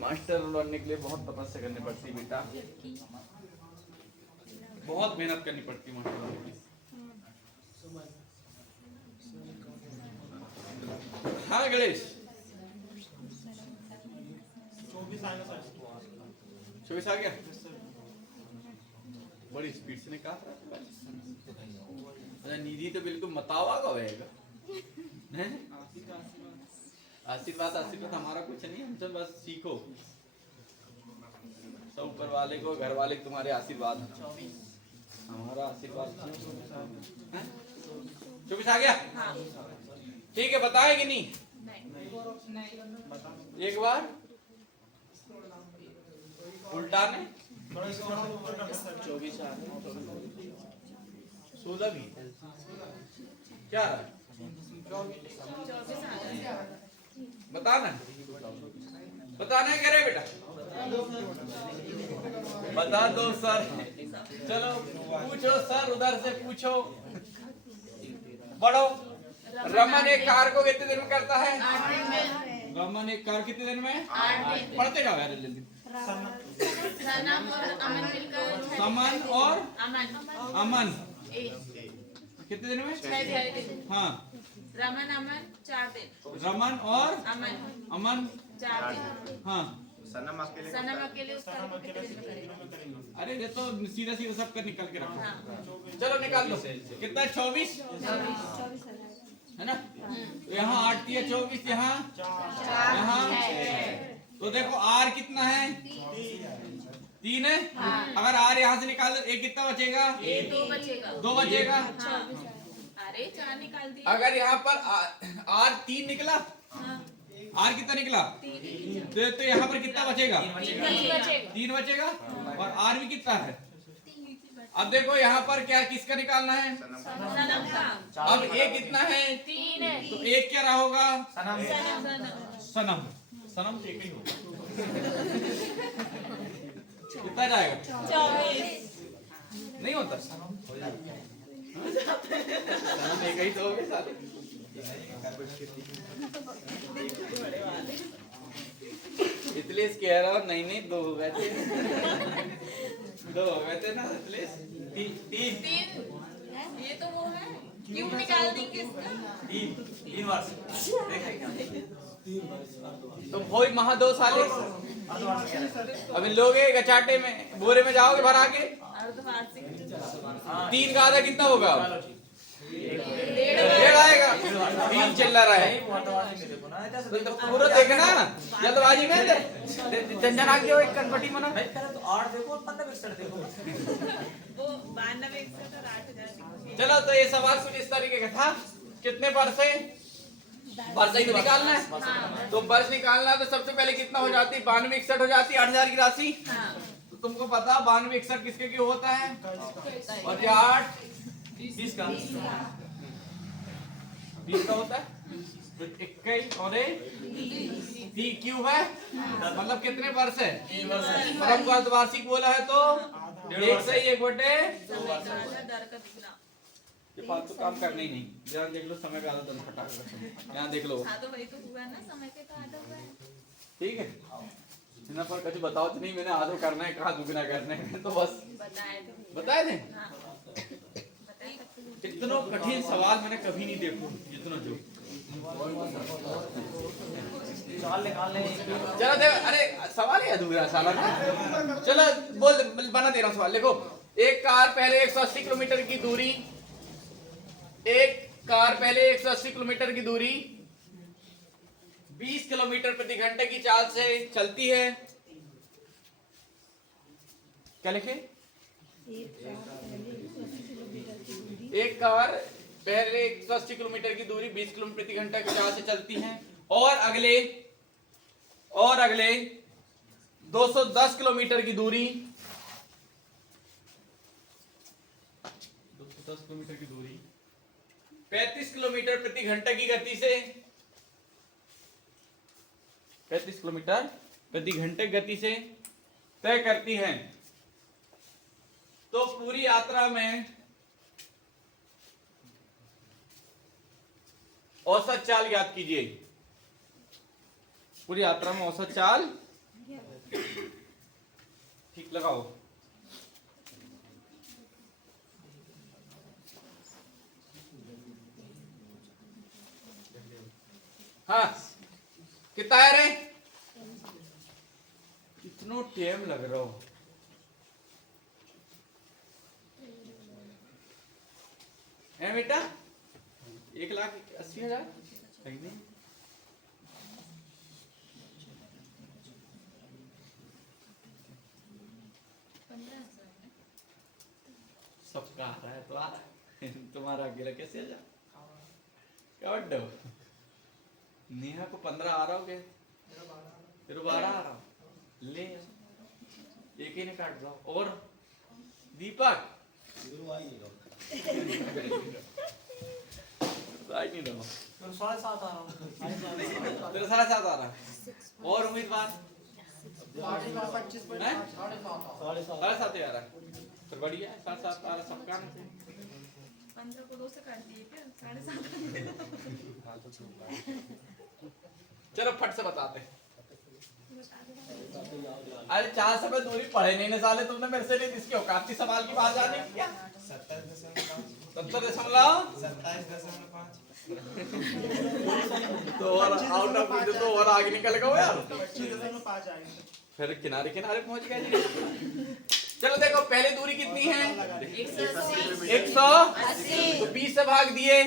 मास्टर बनने के लिए बहुत तपस्या करनी पड़ती है बेटा, बहुत मेहनत करनी पड़ती है मास्टर बनने के लिए। हाँ गणेश 24 आ गया, बड़ी स्पीड से निकाल रहा है। अच्छा निधि तो बिल्कुल मतावा का होएगा। आशीर्वाद हमारा कुछ नहीं, हम सब बस सीखो, सब ऊपर वाले को, घर वाले तुम्हारे आशीर्वाद, हमारा आशीर्वाद। 24 आ गया, ठीक है, बताएगी नहीं एक बार उल्टा ने 24 16 भी क्या रहा? बताना है, कह रहे बेटा, बता दो सर। चलो पूछो सर, उधर से पूछो, बढ़ो। रमन एक कार को कितने दिन में करता है? 8 दिन में। रमन एक कार कितने दिन में? 8 दिन। पढ़ते जाओ यार जल्दी। सनम और अमन मिलकर समन और अमन एक कितने दिन में? 6 दिन। हाँ, रमन अमन 4 दिन। रमन और अमन 4 दिन। हाँ, सनम अकेले उसका कितने दिन में करेगा? अरे ये तो सीधा सीधा सब कर निकाल के रखो। हाँ। चलो निकाल लो, कितना? 24 है ना? यहाँ 8 दिया, 24 यहाँ, तो देखो आर कितना है? 3 है। अगर आर यहाँ से निकाल दो, एक कितना बचेगा? 2 बचेगा। अरे 4 निकाल दिए। अगर यहाँ पर आर 3 निकला, आर कितना निकला? तो यहाँ पर कितना बचेगा? 3 बचेगा। और आर भी कितना है? अब देखो यहाँ पर क्या किसका निकालना है? सनम का। अब एक कितना है? 3 है। तो एक क्या रहा होगा? सनम। सनम तो एक ही होगा। कितना जाएगा? 24। नहीं होता सनम एक ही तो हो गए सारे। इसलिए कह रहा हूँ, नहीं 2 हो गए थे, 2 हो गए थे ना, इसलिए 3 ये तो वो है क्यूब निकाल देंगे इसका। तीन बार तो वही महादो साले अभी लोगे गचाटे में बोरे में जाओगे भरा के अर्धवार्षिक 3 का आधा कितना होगा? 1.5 आएगा। 3 चल रहा है तो पूरा देखना जल्दबाजी में झंझन आ गया एक कनपटी मना। तो 8 देखो और 15 देखो। वो 92 61 और 8000। चलो तो ये सवाल कुछ इस तरीके का था। कितने वर्ष है? वर्ष ही तो निकालना है। तो वर्ष निकालना है तो सबसे पहले कितना हो जाती है? 92 61 हो जाती है 8000 की राशि। तो तुमको पता 92 61 किसके क्यों होता है? और ये 8 20 का 20 का होता है। 21 और 3 क्यों है? मतलब कितने वर्ष है? परम को अर्धवार्षिक बोला है तो 1 से 1 बटे दर का दुगना। ये फालतू काम करना ही नहीं। ध्यान देख लो समय का आधा दम फटाक यहाँ देख लो। हाँ तो वही तो हुआ ना, समय के तो आधा हुआ है। ठीक है इतना पर कुछ बताओ तो नहीं मैंने आधा करना है कहा दुगना करना है तो बस बताए थे। हाँ बताइए। इतना कठिन सवाल मैंने कभी नहीं देखो जितना जो सवाल निकाल ले। चलो देखो अरे सवाल है अधूरा साला ना। चलो बोल बना दे रहा हूँ सवाल। देखो एक कार पहले 180 किलोमीटर की दूरी 180 किलोमीटर की दूरी 20 किलोमीटर प्रति घंटे की चाल से चलती है। क्या लिखे? एक कार पहले 180 किलोमीटर की दूरी 20 किलोमीटर प्रति घंटा की चाल से चलती है और अगले 210 किलोमीटर की दूरी 210 किलोमीटर की दूरी 35 किलोमीटर प्रति घंटा की गति से 35 किलोमीटर प्रति घंटे गति से तय करती हैं। तो पूरी यात्रा में औसत चाल ज्ञात कीजिए। पूरी यात्रा में औसत चाल ठीक लगाओ। हाँ कितना है रे? कितना टाइम लग रहा हो? है बेटा 1,80,000 सही नहीं। सबका आ रहा है तो आ रहा है तुम्हारा अकेला कैसे आ जा? क्या बड्डो नेहा को 15 आ रहा हो गया फिर 12 आ रहा ले एक ही ने काट दो। और दीपक नहीं रहो 7.5 आ रहा हूँ। तेरा 7.5 आ रहा है। और उम्मीदवार 25 हैं? 7.5 आ रहा है फिर बढ़िया है। 7.5 आ रहा सबका ना 15 को 2 से काट दिए क्या? 7.5। चलो फट से बताते हैं। अरे 4 समय दूरी पढ़े नहीं न साले तुमने मेरे से नहीं इसकी औकात थी सवाल की बात जाने की क्या? 70.5 तो और आउट ऑफ तो और आगे निकल गए यार। 25.5 आएंगे। फिर किनारे किनारे पहुंच गए जी। चलो देखो पहले दूरी कितनी है? 180 तो 20 से भाग दिए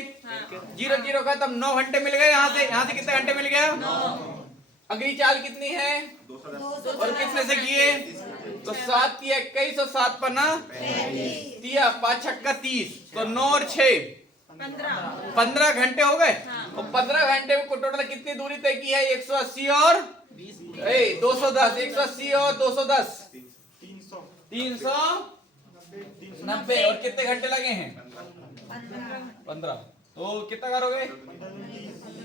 0 0 खत्म 9 घंटे मिल गए। यहाँ से कितने घंटे मिल गया? 9। अगली चाल कितनी है? 210 और कितने से किए? तो 7 की 21 और 7 पन्ना 5 छक्का 30 तो 9 और 6 15 घंटे हो गए। और 15 घंटे में टोटल कितनी दूरी तय की है? 180 और 210 180 और 210 390 और कितने घंटे लगे हैं? 15 तो कितना करोगे?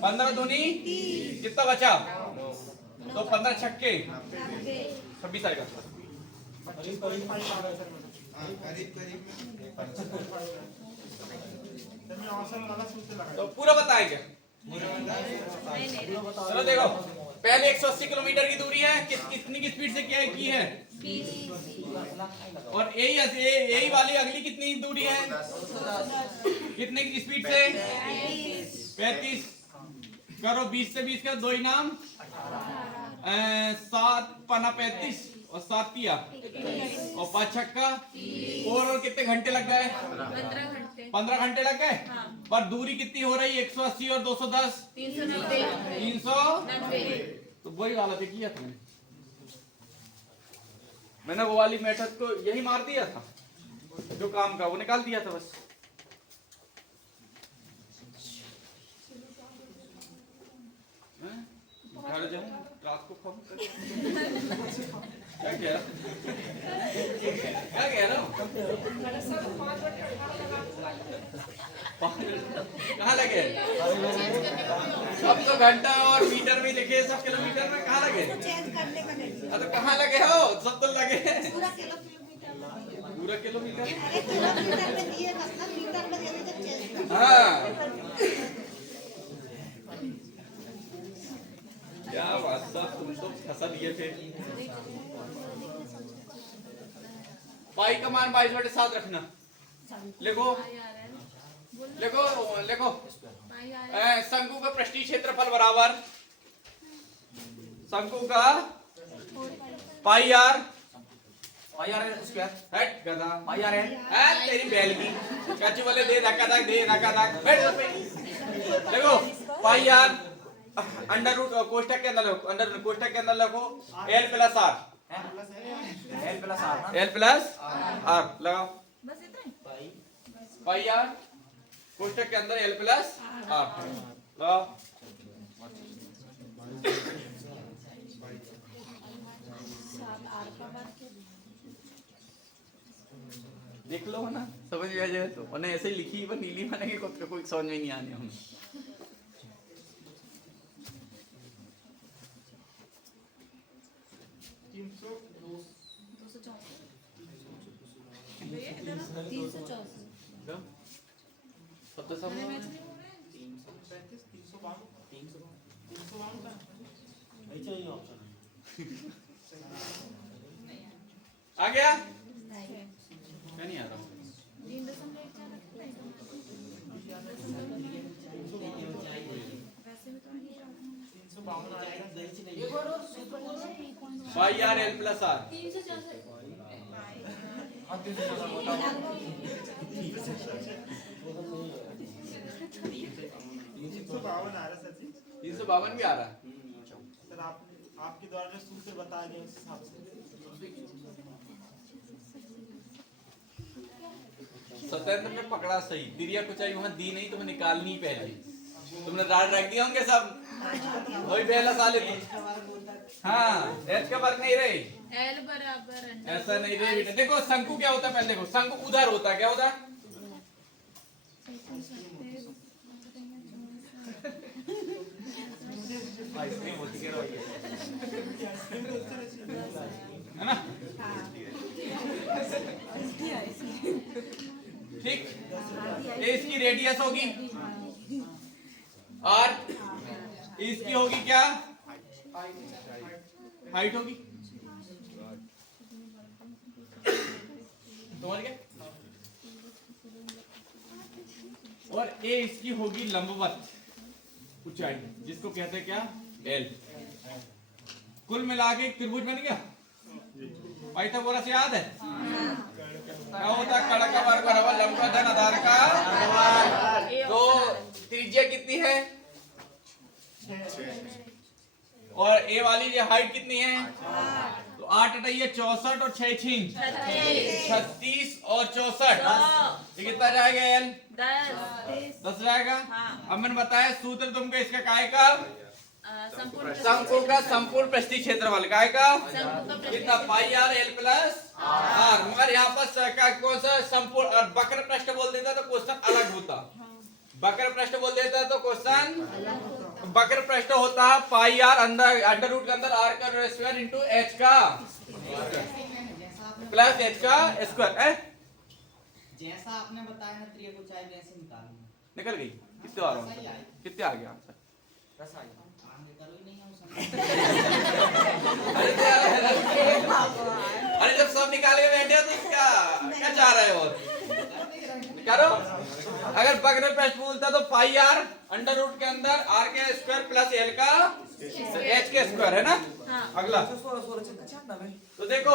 15 दूनी कितना बचा? तो 15 छक्के 26 आएगा। तो पूरा बताएंगे। चलो देखो पहले 180 किलोमीटर की दूरी है, कितनी की स्पीड से क्या की है? और यही वाली अगली कितनी दूरी है? कितने की स्पीड से? 35। करो 20 से 20 का 2 इनाम 7 पना 35 और 7 किया और 5 छक्का और कितने घंटे लग गए? 15 घंटे लग गए। हाँ। पर दूरी कितनी हो रही? 180 और 210 390। तो वही वाला से किया था मैंने वो वाली मेथड को यही मार दिया था, जो काम का वो निकाल दिया था बस। घर जाऊं रात को फोन कर क्या कह रहा हूँ? कहाँ लगे? अब तो घंटा और मीटर में लिखे, सब किलोमीटर में कहाँ लगे? चेंज करने का नहीं। तो कहाँ लगे हो? सब तो लगे पूरा किलोमीटर पूरा किलोमीटर। अरे किलोमीटर में दिए मतलब मीटर में देने तो चेंज कर। हाँ क्या बात, सब तुम तो फंसा दिए थे। पाई का मान 22/7 रखना। लिखो लिखो लिखो। शंकु का पृष्ठीय क्षेत्रफल बराबर शंकु का पाई आर स्क्वायर हट गधा पाई आर है तेरी बैल की चाचू वाले दे धक्का धक दे धक्का धक बैठ देखो पाई आर अंडर रूट कोष्टक के अंदर लिखो, अंडर कोष्टक के अंदर लिखो L प्लस आर लगाओ बस इतना ही। पाई आर कोष्टक के अंदर L प्लस आर लगाओ। देख लो ना समझ में आ जाए तो, और ऐसे ही लिखी पर नीली बनेगी कोई समझ में नहीं आने हमें। तो सब आ गया क्या नहीं आ रहा? पाई आर L प्लस आर आ रहा सर जी। 352 भी आ रहा है। सर आपके द्वारा जो सूत्र बता रहे हैं उस हिसाब से सत्येंद्र ने पकड़ा सही, तिरिया कुचाई वहां दी नहीं, तुम्हें निकालनी ही पहले। तुमने राड रख दिए होंगे सब, वही पहला साले तुम। हाँ एच का वर्ग नहीं रही, L बराबर ऐसा नहीं रही बेटा। देखो शंकु क्या होता है पहले देखो, शंकु उधर होता है, क्या होता है? है ना? ठीक, ये इसकी रेडियस होगी और इसकी होगी क्या? हाइट होगी। समझ गए? और ए इसकी होगी लंबवत ऊंचाई, जिसको कहते हैं क्या? एल। कुल मिला के एक त्रिभुज बन गया। पाइथागोरस याद है? क्या होता है? कड़ा का वर्ग बराबर लंब का धन आधार का। तो त्रिज्या कितनी है? और ए वाली ये हाइट कितनी है? तो 8 अटैया 64 और 6 इंच 36 और 64। ये कितना जाएगा? एल 10 जाएगा। अब मैंने बताया सूत्र तुमको इसका काय का शंकु का संपूर्ण पृष्ठीय क्षेत्रफल काय का कितना? पाई आर L प्लस आर। मगर यहाँ पर कौन सा संपूर्ण और वक्र पृष्ठ बोल देता तो क्वेश्चन अलग होता। वक्र पृष्ठ बोल देता तो क्वेश्चन वक्र पृष्ठ होता पाई आर अंडर रूट के अंदर आर का स्क्वायर इंटू एच का प्लस एच का स्क्वायर। जैसा आपने बताया ना त्रिज्या ऊंचाई वैसे निकालना। निकल गई? कितने आ रहा हूँ? कितने आ गया आंसर? 10 आ गया। अरे जब सब निकाल के बैठे हो तो क्या क्या चाह रहे हो? और करो। अगर बगैर पेस्ट बोलता तो पाई आर अंडर रूट के अंदर आर के स्क्वायर प्लस एल का एच के स्क्वायर है ना। अगला तो देखो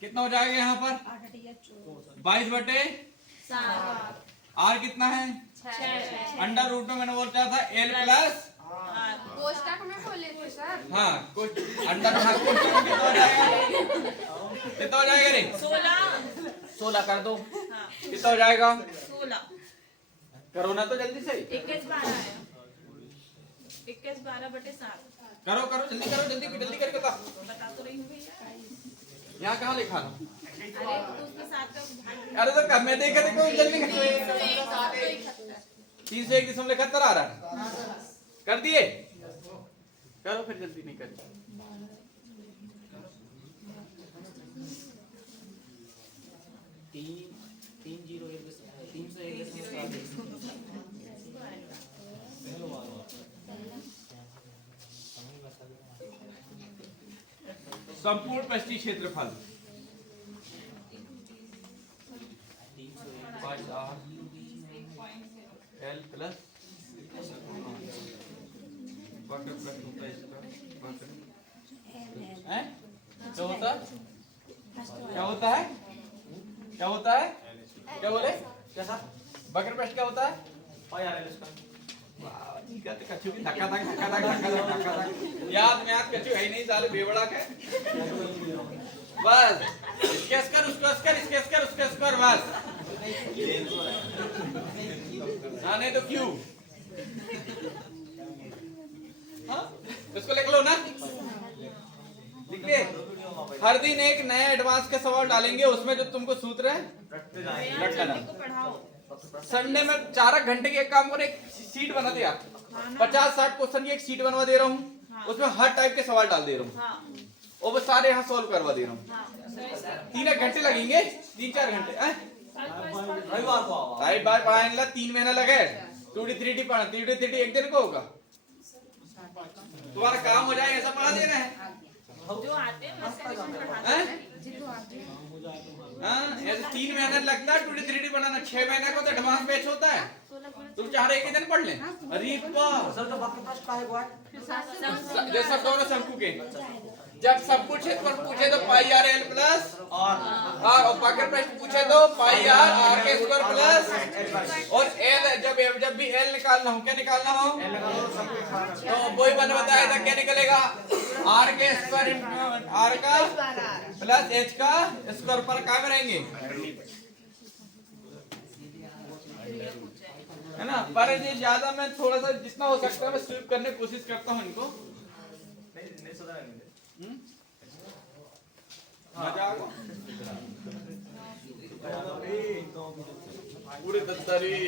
कितना हो जाएगा यहाँ पर 22/7। आर कितना है? अंडर रूट में मैंने बोलता था एल प्लस कोष्टक में खोले थे सर। हाँ कुछ अंडर कितना हो जाएगा? कितना हो जाएगा रे? 16 कर दो। कितना हो जाएगा? 16 करो ना तो जल्दी से 21/12 है। 21/12/7 करो करो जल्दी करो जल्दी जल्दी करके बता। बता तो रही हूँ भैया। यहाँ कहाँ लिखा ना? अरे तो उसके साथ का भाग अरे तो कर मैं देखा देखो जल्दी कर। 301.71 301.71 आ रहा है। कर दिए? करो फिर जल्दी नहीं कर। संपूर्ण पृष्ठीय क्षेत्रफल एल प्लस क्या होता है? क्या होता है? क्या होता है? क्या बोले? कैसा? बकर पेस्ट क्या होता है? याद में याद कचू है नहीं साले बेवड़ा के। बस इसके स्क्वायर उसको स्क्वायर इसके स्क्वायर उसके स्क्वायर बस। हाँ नहीं तो क्यों? हाँ इसको लिख लो ना। लिख दे। हर दिन एक नया एडवांस का सवाल डालेंगे उसमें जो तुमको सूत्र है रट लेना। संडे में 4 घंटे के एक काम करो एक शीट बना दिया 50-60 क्वेश्चन की एक शीट बनवा दे रहा हूँ। उसमें हर टाइप के सवाल डाल दे रहा हूँ और वो सारे यहाँ सॉल्व करवा दे रहा हूँ। 3 घंटे लगेंगे 3-4 घंटे। रविवार पढ़ाने 3 महीना लगे 2D 3D पढ़ा 3D 3D एक दिन को होगा। तुम्हारा काम हो जाएगा ऐसा पढ़ा देना है। जो आते हैं वैसे पढ़ाते हैं? हैं। हाँ ऐसे 3 महीना लगता है 2D 3D बनाना 6 महीने को तो एडवांस बैच होता है। तुम चाह रहे एक ही दिन पढ़ लें? अरे जैसा दोनों शंकु के जब सब कुछ पूछे तो पाई आर एल प्लस और बकर पेस्ट पूछे तो पाई आर आर के स्क्वायर प्लस और एल जब भी एल निकालना हो क्या निकालना हो तो वही मैंने बताया था क्या निकलेगा आर के स्क्वायर आर का प्लस एच का स्क्वायर पर क्या करेंगे है ना। पर ये ज्यादा मैं थोड़ा सा जितना हो सकता है मैं स्वीप करने की कोशिश करता हूँ इनको। मजा आ गया पूरे दत्तरी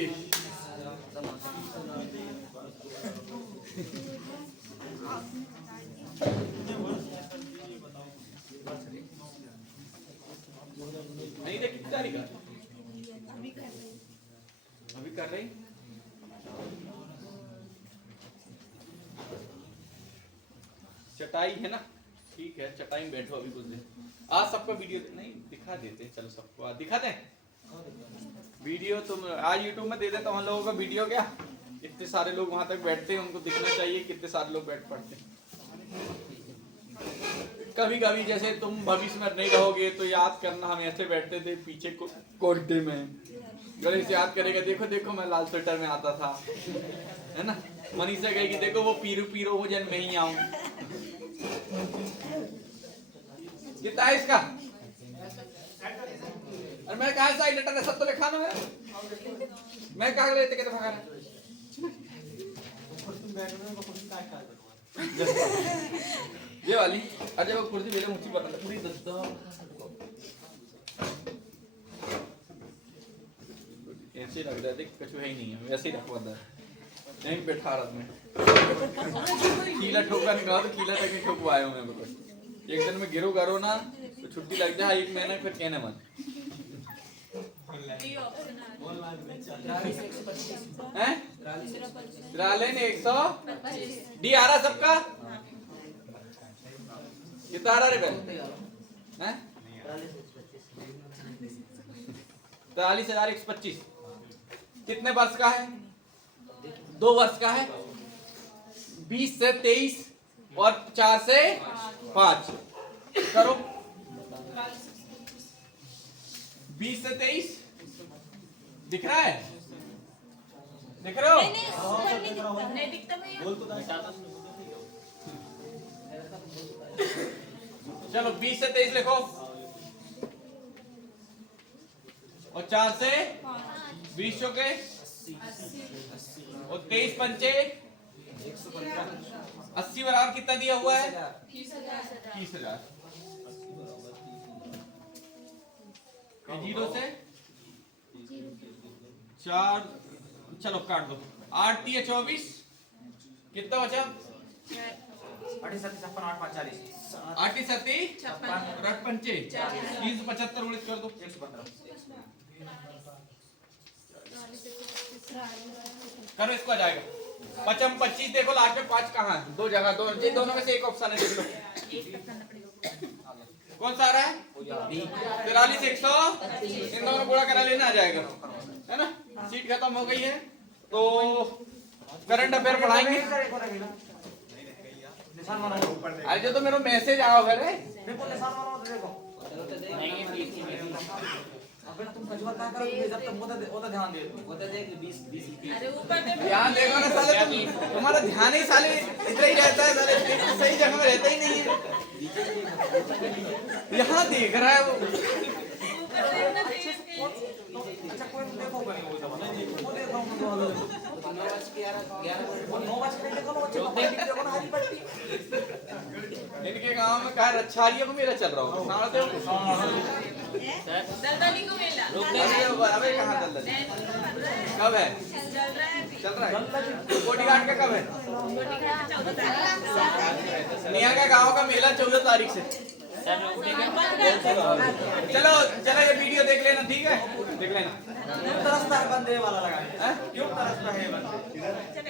नहीं देख कितनी तारीख है अभी कर रही चटाई है ना। ठीक है चटाई में बैठो अभी कुछ दिन। आज सबका वीडियो नहीं दिखा देते चलो सबको आज दिखाते हैं वीडियो। तुम आज यूट्यूब में दे देता हूँ हम लोगों का वीडियो। क्या इतने सारे लोग वहां तक बैठते हैं उनको दिखना चाहिए कितने सारे लोग बैठ पड़ते हैं। कभी कभी जैसे तुम भविष्य में नहीं रहोगे तो याद करना हम ऐसे बैठते थे पीछे कोल्टे में गणेश याद करेगा देखो देखो मैं लाल स्वेटर में आता था है ना। मनीषा कहेगी देखो वो पीरू पीरो हो जन मैं ही आऊं। कितना है इसका? अरे मैं कहा साइड लेटर सब तो लिखा ना मैं कहा लेते कहते भागा ये वाली अजय वो कुर्सी मेरे ऊंची बना पूरी दस्ता ऐसे लग रहा है देख कुछ है ही नहीं है वैसे ही रखवा दे नहीं बैठा रात में कीला ठोका निकाला तो कीला तक ठोकवाए हूं मैं को। एक दिन में गिरो करो ना तो छुट्टी लग जाए 1 महीना फिर कहने मत ये ऑप्शन आ रहा है। हैं तिरालिन 100 डी आ रहा सबका? कितना आ रहा रे बहन? 43,125 कितने वर्ष का है? 2 वर्ष का है। 20 से 23 और 4 से 5 करो। 20 से 23 दिख रहा है? दिख रहे हो? नहीं दिखता भैया। चलो 20 से 23 लिखो और 4 से 20 के और 23 पंचे 80 बराबर कितना दिया हुआ है? 30,000। 0 से 4 चलो काट दो। 8 3 24 कितना बचा? 8 7 रख पंचे 375 उड़ीस कर दो। 115 करो इसको आ जाएगा। 55 25 देखो लास्ट में 5 कहाँ है? 2 जगह, दोनों में से एक ऑप्शन है, देख लो कौन सा आ रहा है? 43 100 इन दोनों गुणा करा लेना आ जाएगा, है ना? सीट खत्म हो गई है तो करंट अफेयर पढ़ाएंगे। अरे जो तो मेरा मैसेज आया हुआ है अरे ऊपर ध्यान देखो ना साले, तुम्हारा ध्यान ही साले इधर ही रहता है साले, सही जगह में रहता ही नहीं है। यहाँ देख रहा है वो। इनके गांव में कहा रच्छारियों को मेला चल रहा होगा। दलदली को मेला अबे कहाँ दलदली कब है? चल रहा है। कोटी घाट का कब है? निया का गांव का मेला 14 तारीख से। चलो चलो ये वीडियो देख लेना, ठीक है? देख लेना। क्यों तरसता है बंदे वाला लगा है? क्यों तरसता है बंदे?